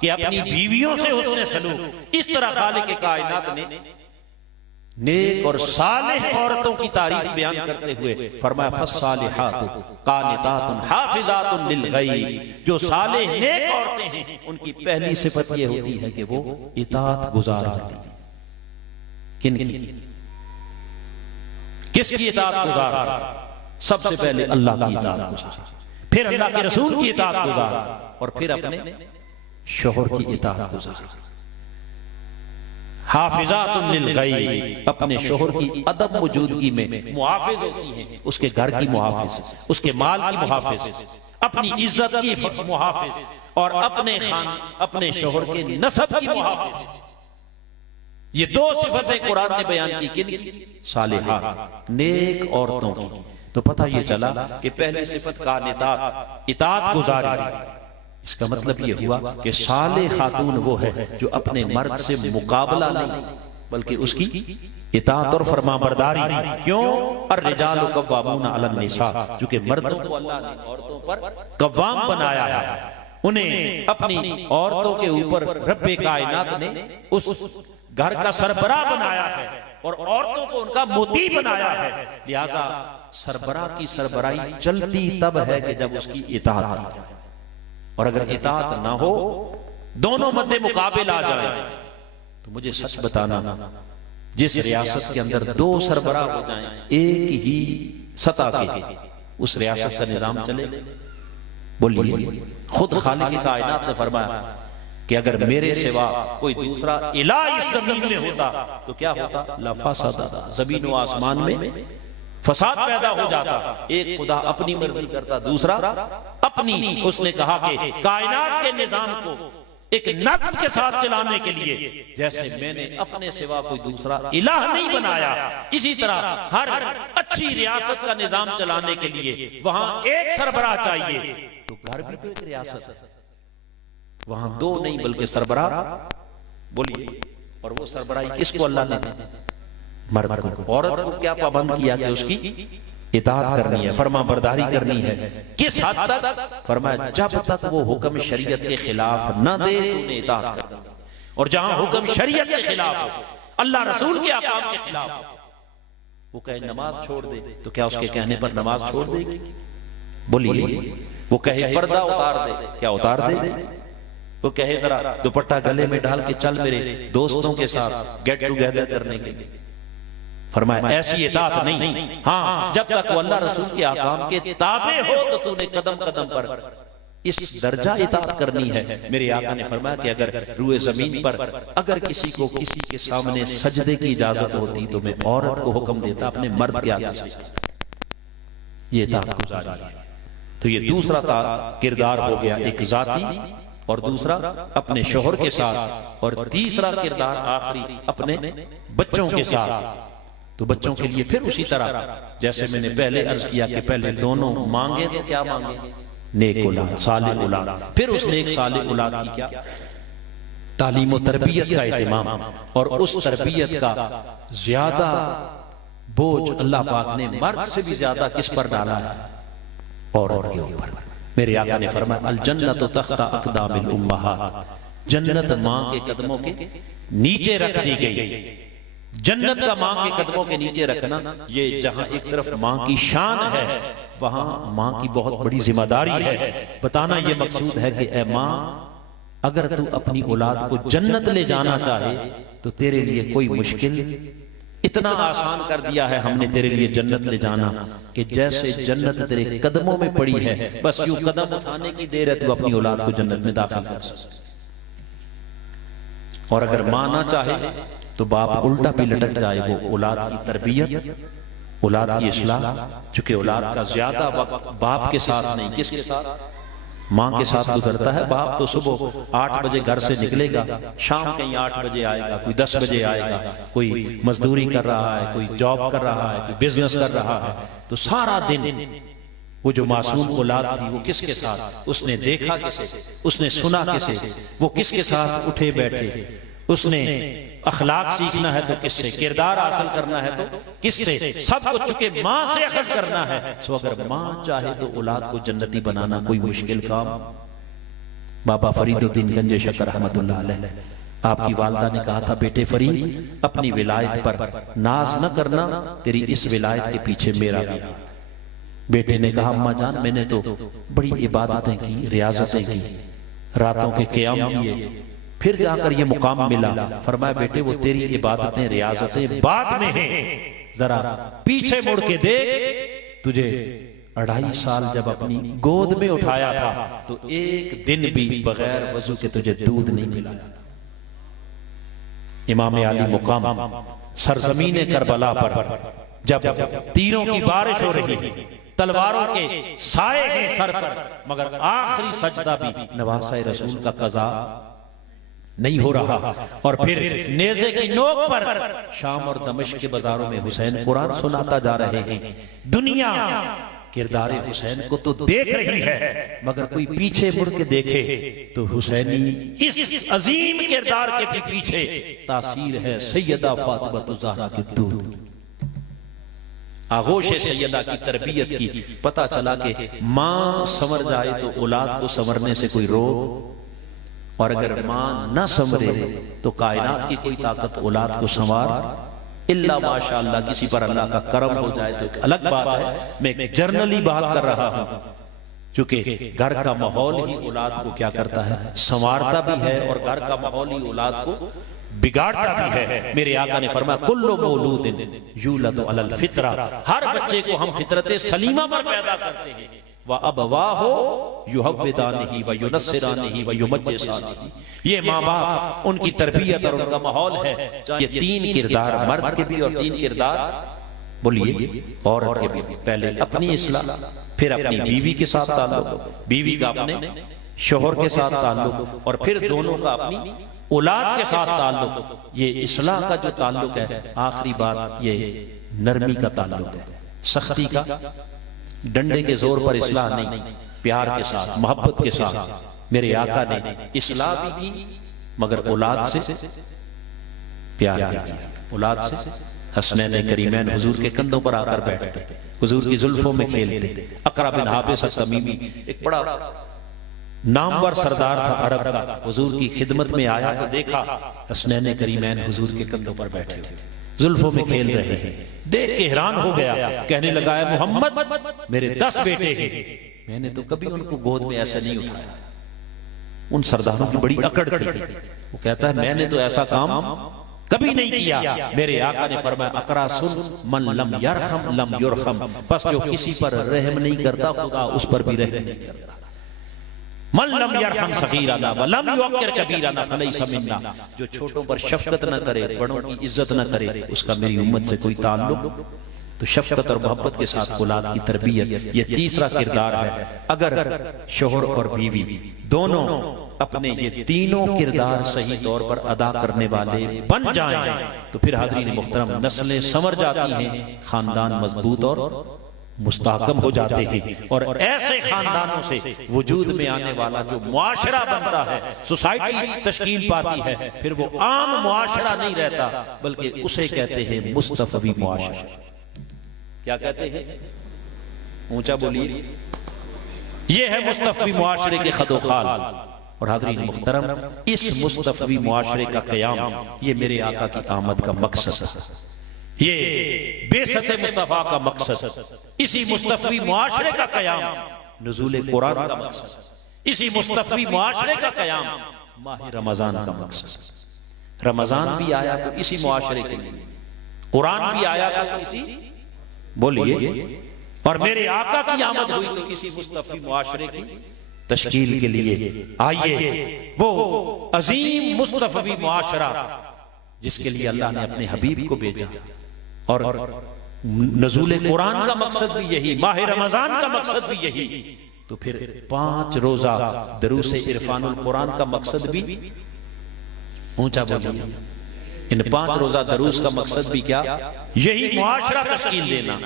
कि अपनी बीवियों से उसने सलूक, इस तरह खालिक कायनात ने नेक और सालेह औरतों की तारीफ बयान करते हुए फरमाया, फस्सालिहातु कानितातुन हाफिजातुन लिलगैब, जो सालेह नेक औरतें हैं उनकी पहली सिफत यह होती है कि वो इताअत गुजार होती है। किन? किसकी इताअत गुजार? सबसे पहले अल्लाह की इताअत गुजार, फिर अल्लाह के रसूल की इताअत गुजार, और फिर अपने शोहर की इताअत गुजार। हाफिजातुन लिल गैब, अपने शोहर की अदब मौजूदगी में मुहाफिज होती हैं, उसके घर की मुहाफिज, उसके माल की मुहाफिज, अपनी इज्जत की मुहाफिज, और अपने शोहर के नसब की मुहाफिज। ये दो सिफतें कुरान ने बयान की, किन? सालिहात, नेक औरतों की। तो पता ये चला कि पहली सिफत का इताअत गुजारी। इसका मतलब ये हुआ कि साले खातून वो है जो अपने मर्द से मुकाबला नहीं, बल्कि उसकी इताअत और फरमाबरदारी। क्यों? अर्रिजालु कव्वामूना अलन निसा, क्योंकि मर्दों को अल्लाह ने औरतों पर कव्वाम बनाया है, उन्हें अपनी औरतों के ऊपर रब्बे कायनात ने उस घर का सरबराह बनाया है, और औरतों को उनका मोती बनाया है। लिहाजा सरबराह की सरबराही चलती तब है कि जब उसकी इताअत की जाए, और अगर इताअत ना हो, दोनों मद्दे मुकाबिल आ जाए, तो मुझे सच बताना, जिस रियासत के अंदर दो सरबराह हो जाएं एक ही सतह के, उस रियासत का निजाम चले? बोलिए। खुद खालिक कायनात ने फरमाया कि अगर मेरे सिवा कोई दूसरा इला इस जमीन में होता तो क्या होता? लफसदा, जमीन व आसमान में फसाद पैदा हो जाता। एक खुदा अपनी मर्जी करता, दूसरा अपनी। उसने कहा कि कायनात के निजाम को एक नज़्म के साथ चलाने के लिए जैसे मैंने अपने सिवा कोई दूसरा इलाह नहीं बनाया, इसी तरह हर अच्छी रियासत का निजाम चलाने के लिए वहां एक सरबराह चाहिए। तो घर भी तो एक रियासत है, वहां दो नहीं बल्कि सरबराह। बोलिए। और वो सरबराही किसको अल्लाह ने दी? मर्द को। औरत को क्या पाबंद किया कि उसकी इताअत करनी है, फरमाबरदारी करनी है। किस हद तक? फरमाया जब तक वो हुक्म शरीयत के खिलाफ न दे तूने इताअत करनी है, और जहां हुक्म शरीयत के खिलाफ हो, अल्लाह रसूल के अहकाम के खिलाफ हो, वो कहे नमाज छोड़ दे, तो क्या उसके कहने पर नमाज छोड़ देगी? बोलिए। वो कहे पर्दा उतार दे, क्या उतार दे? वो कहे जरा दुपट्टा गले में डाल के चल मेरे दोस्तों के साथ गेट टुगेदर करने के लिए, फरमाया ऐसी इताअत नहीं। हाँ, जब तक वो अल्लाह रसूल के अहकाम के ताबे हो तो तूने कदम कदम पर इस दर्जा इताअत करनी है। मेरे आका ने फरमाया कि अगर रूए जमीन पर अगर किसी को किसी के सामने सजदे की इजाजत होती तो मैं औरत को हुक्म देता अपने मर्द के आगे से। ये इताअत गुजारी है। तो ये दूसरा किरदार हो गया, एक जाती, और दूसरा अपने शोहर के साथ, और तीसरा किरदार आखिरी अपने बच्चों के साथ। तो बच्चों के लिए फिर उसी तरह जैसे मैंने पहले अर्ज किया कि पहले दोनों मांगे तो क्या मांगे? नेक औलाद, साले औलाद। फिर उस नेक साले औलाद की क्या? तालीम और तरबियत का एहतमाम, और उस तरबियत का ज्यादा बोझ अल्लाह पाक ने मर्द से भी ज्यादा किस पर डाला है? औरत के ऊपर। मेरे आका ने फरमाया अल जन्नत तख्ता अक़दामिल उम्महात, जन्नत मां के कदमों के नीचे रख दी गई। जन्नत का मां के कदमों के नीचे रखना, ये जहां एक तरफ मां की शान है, वहां मां की बहुत बड़ी जिम्मेदारी है। बताना ये मकसूद है कि ए मां, अगर तू अपनी औलाद को जन्नत ले जाना चाहे तो तेरे लिए कोई मुश्किल, इतना आसान कर दिया है हमने तेरे लिए जन्नत ले जाना कि जैसे जन्नत तेरे कदमों में पड़ी है, बस यूं कदम उठाने की देर है, तू अपनी औलाद को जन्नत में दाखिल कर सकता। और अगर मां ना चाहे तो बाप उल्टा भी लटक जाए। वो औलाद की तरबियत, औलाद की इस्लाह, चूंकि औलाद का ज्यादा वक्त बाप के साथ नहीं, किसके साथ? मां के साथ गुजरता है। बाप तो सुबह 8 बजे घर से निकलेगा, शाम कहीं 8 बजे आएगा, कोई 10 बजे आएगा, कोई मजदूरी कर रहा है, कोई जॉब कर रहा है, कोई बिजनेस कर रहा है। तो सारा दिन वो जो मासूम औलाद थी वो किसके साथ? उसने देखा किसे? उसने सुना किसे? वो किसके साथ उठे बैठे? उसने अखलाक सीखना है तो किससे? किरदार हासिल करना है तो किससे? सब कुछ चुके मां से अखज़ करना है। सो अगर मां चाहे तो औलाद को जन्नती बनाना कोई मुश्किल काम? बाबा फरीदुद्दीन गंजे शकर रहमतुल्लाह अलैह, आपकी वालिदा ने कहा था, बेटे फरीद, अपनी विलायत पर नाज न करना, तेरी इस विलायत के पीछे मेरा भी हाथ। बेटे ने कहा, अम्मा जान, मैंने तो बड़ी इबादतें की, रियाजतें की, रातों के क़याम किए, फिर जाकर ये मुकाम मिला। फरमाया बेटे वो तेरी इबादतें रियाजतें बाद में हैं, जरा पीछे मुड़ के देख, तुझे 2.5 साल जब अपनी गोद में उठाया था तो एक दिन भी बगैर वजू के तुझे दूध नहीं मिला। इमाम अली मुकाम सरजमीन करबला पर जब तीरों की बारिश हो रही है, तलवारों के साए हैं सर पर, मगर आखिरी सजदा भी नवासा रसूल का कज़ा नहीं हो रहा, और फिर नेज़े की नोक पर शाम और दमिश्क के बाजारों में हुसैन कुरान सुनाता जा रहे हैं। दुनिया किरदारे हुसैन को तो देख रही है, मगर कोई पीछे मुड़ के देखे तो हुसैनी इस अजीम किरदार के भी पीछे तासीर है सैयदा फातिमा ज़हरा के दूध, आगोश सैयदा की तरबियत की। पता चला कि मां संवर जाए तो औलाद को संवरने से कोई रोक, और अगर मां न संवरे तो कायनात की कोई ताकत औलाद को संवार इल्ला माशाअल्लाह, किसी पर अल्लाह का करम हो जाए तो एक अलग बात है। मैं जर्नली बात कर रहा हूं, क्योंकि घर का माहौल ही औलाद को क्या करता है, संवारता भी है, और घर का माहौल ही औलाद को बिगाड़ता भी है। मेरे आका ने फरमाया कुल्लु मौलूदिन यूलदु अलल फितरा, हर बच्चे को हम फितरत सलीमा पर पैदा करते हैं। व अबवाहु युहव्विदानिही व युनस्सिरानिही व युमज्जिसानिही, ये माँ बाप उनकी तरबियत और उनका माहौल है। ये 3 किरदार, मर्द के भी और 3 किरदार बोलिए औरत के भी। पहले अपनी इस्लाह, फिर अपनी बीवी के साथ ताल्लुक, बीवी का अपने शोहर के साथ ताल्लुक, और फिर दोनों का अपनी औलाद के साथ ताल्लुक। ये इस्लाह का जो ताल्लुक है, आखिरी बात ये नरमी का ताल्लुक है, सख्ती का, डंडे के जोर पर इस्लाह नहीं, प्यार के साथ, मोहब्बत के साथ। मेरे आका ने इस्लाह भी की, मगर औलाद से प्यार भी किया, औलाद से। हसनैन करीमैन हुजूर के कंधों पर आकर बैठते, हुजूर की जुल्फों में खेलते। अकरा बिन हाबिस तमीमी एक बड़ा नामवर सरदार था अरब का, हुजूर की खिदमत में आया तो देखा हसनैन करीमैन हुजूर के कंधों पर बैठे जुल्फों में खेल रहे हैं। देख के हैरान हो गया, कहने लगा है मोहम्मद मेरे 10 बेटे हैं, मैंने तो कभी उनको गोद में ऐसा नहीं उठाया। उन सरदारों की बड़ी अकड़ थी। वो कहता है मैंने तो ऐसा काम कभी नहीं किया। मेरे आका ने फरमाया अकरा सुन, मन लम यरहम लम युरहम, बस जो किसी पर रहम नहीं करता खुदा उस पर भी रहम नहीं करता। मन लम यरहम सगीरना व लम युक्किर कबीरना फलैसा मिन्ना, जो छोटों पर शफकत न करे, बड़ों की इज्जत न करे, उसका मेरी उम्मत से कोई ताल्लुक। तो शफकत और मोहब्बत के साथ औलाद की तरबियत, ये तीसरा किरदार है। अगर शोहर और बीवी दोनों अपने ये तीनों किरदार सही तौर पर अदा करने वाले बन जाएं, तो फिर हाज़रीन मुहतरम नस्लें संवर जाती हैं, खानदान मजबूत और मुस्तहकम हो जाते हैं। और ऐसे खानदानों से वजूद में आने वाला जो मुआशरा बनता है, सोसाइटी तश्कील पाती है, फिर वो आम मुआशरा नहीं रहता, बल्कि उसे कहते हैं मुस्तफवी मुआशरा। क्या कहते हैं, ऊंचा बोलिए, ये है मुस्तफवी मुआशरे के खदोखाल। और हाज़रीन मुहतरम, इस मुस्तफवी मुआशरे का क़याम ये मेरे आका की आमद का मकसद है, ये बेसत मुस्तफा का मकसद, इसी मुस्तफवी मुआशरे का क़याम नुज़ूल कुरान का मकसद, इसी मुस्तफवी मुआशरे का क़याम माह रमजान का मकसद। रमजान भी आया तो इसी मुआशरे के लिए, कुरान भी आया था तो इसी, बोलिए, और मेरे आका की आमद हुई तो इसी मुस्तफवी मुआशरे की तश्कील के लिए। आइए वो अजीम मुस्तफवी मुआशरा जिसके लिए अल्लाह ने अपने हबीब को भेजा, और नज़ूल कुरान का मकसद भी यही, माह रमजान का मकसद भी यही, तो फिर 5 रोजा दरूस इरफानुल कुरान का मकसद भी, ऊंचा बोलिए, इन 5 रोजा दरूस का मकसद भी क्या, यही मुआशरा तश्कील देना,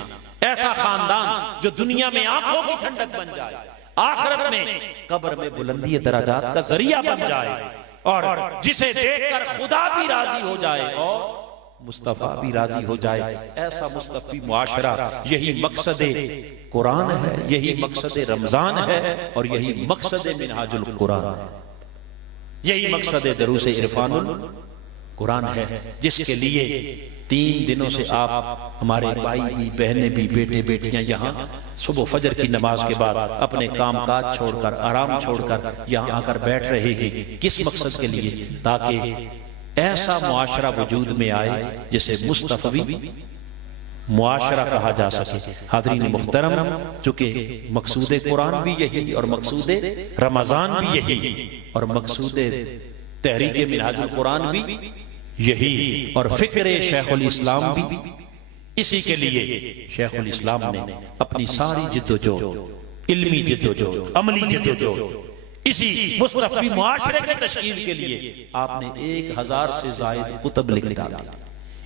ऐसा खानदान जो दुनिया में आंखों की ठंडक बन जाए, आखिरत में कब्र में बुलंदी दराजात का जरिया बन जाए, और जिसे देखकर खुदा भी राजी हो जाए और मुस्तफा भी राजी हो जाए। ऐसा मुस्तफी मुआशरा, यही मकसद कुरान है, यही मकसद रमजान है, और यही मकसद मिनहाजुल कुरान है, यही मकसद दरूस इरफानुल कुरान है, जिसके लिए 3 दिनों से आप हमारे भाई भी, बहनें भी, बेटे बेटियां यहाँ सुबह फजर की नमाज के बाद अपने काम काज छोड़कर, आराम छोड़कर यहाँ आकर बैठ रहे हैं। किस मकसद के लिए, ताकि ऐसा मुआशरा वजूद में आए जिसे मुस्तफवी मुआशरा कहा जा सके। हाज़रीन मुहतरम, चूंकि मकसूद कुरान भी यही और मकसूद रमजान भी यही और मकसूद तहरीक मिनहाजुल कुरान भी यही और फिक्र शेखुल इस्लाम भी इसी के लिए शेखुल इस्लाम ने अपनी सारी जिद्दोजहद, इल्मी जिद्दोजहद, अमली जिद्दोजहद इसी मुस्तफ़ी मुआशरे की तश्कील के लिए आपने 1000 से ज़ायद कुतब लिख डाले।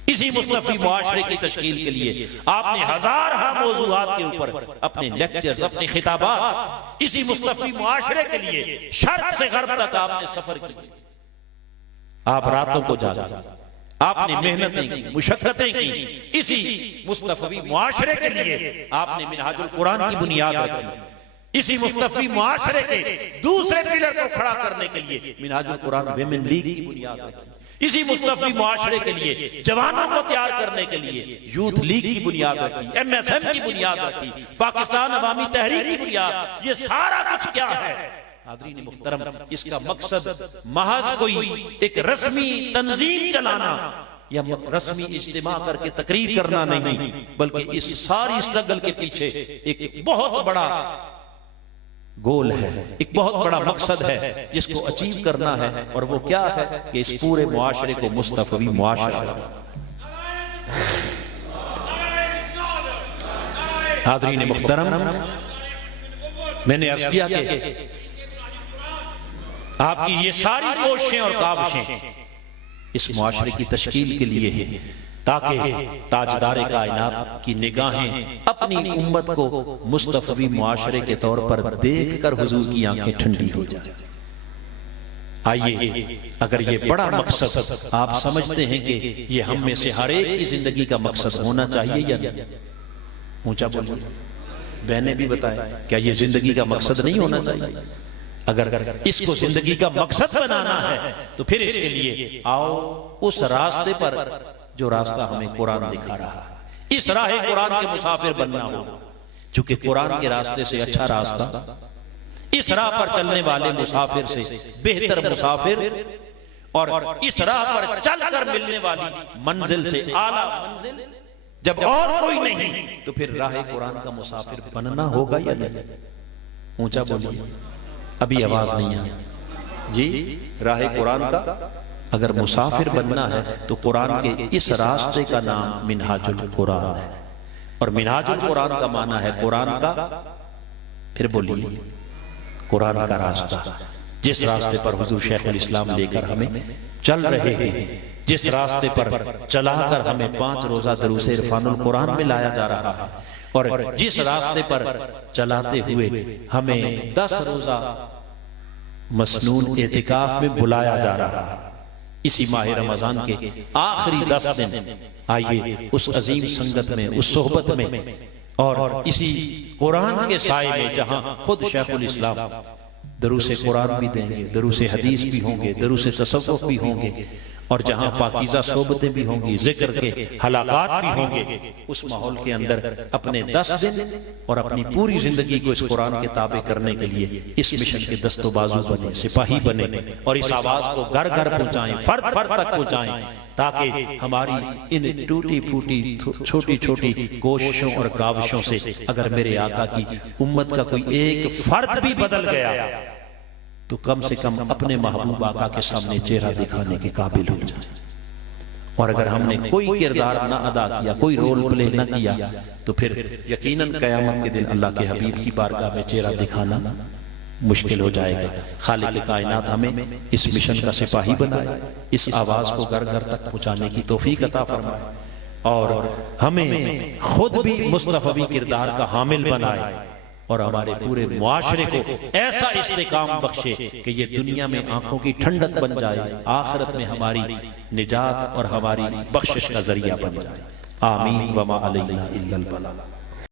इसी मुस्तफ़ी मुआशरे की तश्कील के लिए आपने हज़ार मौज़ूआत के ऊपर अपने लेक्चर्स, अपने खिताबात, इसी मुस्तफ़ी मुआशरे के लिए शर्क़ से ग़र्ब तक आपने सफर किया। आप रातों को जागा, आपने मेहनतें की, मुशक्कतें की, इसी मुस्तफ़ी मुआशरे के लिए आपने मिनहाजुल कुरान की बुनियाद रखी। इसी मुस्तफ़ी मुआशरे के दूसरे पिलर को खड़ा करने के लिए मिनहाजुल कुरान विमेन लीग की बुनियाद रखी। इसी मुस्तफ़ी मुआशरे के लिए जवानों को तैयार करने के लिए यूथ लीग की बुनियाद रखी, MSM की बुनियाद रखी, पाकिस्तान अवामी तहरीक की बुनियाद। ये सारा कुछ क्या है हाज़रीन मुहतरम? इसका मकसद महज कोई एक रस्मी तंजीम चलाना या रस्मी इज्तिमा करके तकरीर करना नहीं, बल्कि इस सारी स्ट्रगल के पीछे एक बहुत बड़ा गोल है, एक बहुत बड़ा मकसद है जिसको अचीव करना है। और वो क्या है कि इस पूरे मुआशरे को मुस्तफ़वी मुआशरा। हाज़रीन मुहतरम, मैंने अर्ज़ किया कि आपकी ये सारी कोशिशें और काविशें इस मुआशरे की तश्कील के लिए है ताकि ताजदारे कायनात की निगाहें अपनी उम्मत को मुस्तफ़वी मुआशरे के तौर पर देखकर हुजूर की आंखें ठंडी हो जाए। आइए, अगर ये बड़ा मकसद आप समझते हैं कि ये हम में से हर एक की जिंदगी का मकसद होना चाहिए या नहीं, ऊंचा बोलिए। बहनें भी बताएं, क्या ये जिंदगी का मकसद नहीं होना चाहिए? अगर इसको जिंदगी का मकसद बनाना है तो फिर इसके लिए आओ उस रास्ते पर जो रास्ता हमें कुरान दिखा रहा है। इस राह कुरान के मुसाफिर बनना होगा, क्योंकि कुरान के रास्ते से अच्छा रास्ता, इस राह पर चलने वाले मुसाफिर से बेहतर मुसाफिर और इस राह पर चलकर मिलने वाली मंजिल से आला मंजिल जब और कोई नहीं, तो फिर राह कुरान का मुसाफिर बनना होगा या नहीं? ऊंचा बोलिए, अभी आवाज नहीं है जी। राह कुरान का अगर मुसाफिर बनना है तो कुरान के इस रास्ते का नाम मिनहाजुल कुरान है। और मिनहाजुल कुरान का माना है कुरान का, फिर बोलिए, कुरान का रास्ता। जिस रास्ते पर हुजूर शेखुल इस्लाम लेकर हमें चल रहे हैं, जिस रास्ते पर चलाकर हमें 5 रोजा दुरूद इरफानुल कुरान में लाया जा रहा है, और जिस रास्ते पर चलाते हुए हमें 10 रोजा मसनून एतिकाफ में बुलाया जा रहा है, इसी माह रमजान के आखिरी 10 दिन आइए उस अजीम संगत में, उस सोहबत में और इसी कुरान के साए में जहां खुद शेखुल इस्लाम दरूस कुरान भी देंगे, दरूस हदीस भी होंगे, दरूस तसव्वुफ भी होंगे, और जहां पाकीज़ा सोबतें भी होंगी, जिक्र के हलाकात भी होंगे, उस माहौल के अंदर अपने 10 दिन और अपनी पूरी जिंदगी को इस कुरान के ताबे करने के लिए इस मिशन के दस्तो बाजू बने, सिपाही बने और इस आवाज को घर घर पहुंचाएं, फर्द फर्द तक पहुंचाएं, ताकि हमारी इन टूटी फूटी छोटी छोटी कोशिशों और काविशों से अगर मेरे आका की उम्मत का कोई एक फर्द भी बदल गया तो कम से कम अपने महबूब आका के सामने चेहरा दिखाने के काबिल हो जाए। और अगर हमने कोई किरदार ना अदा किया, कोई रोल प्ले ना किया, तो फिर यकीनन क़यामत के दिन अल्लाह के हबीब की बारगाह में चेहरा दिखाना मुश्किल हो जाएगा। खालिक कायनात हमें इस मिशन का सिपाही बनाए, इस आवाज को घर घर तक पहुंचाने की तौफीक अता फरमाए और हमें खुद भी मुस्तफ़वी किरदार का हामिल बनाए और हमारे पूरे मुआशरे को ऐसा इस्तेकाम बख्शे कि ये दुनिया में आंखों की ठंडक बन जाए, आखिरत में हमारी निजात और हमारी बख्शिश का जरिया बन जाए। आमीन व मा अलैना इल्लल बलाग।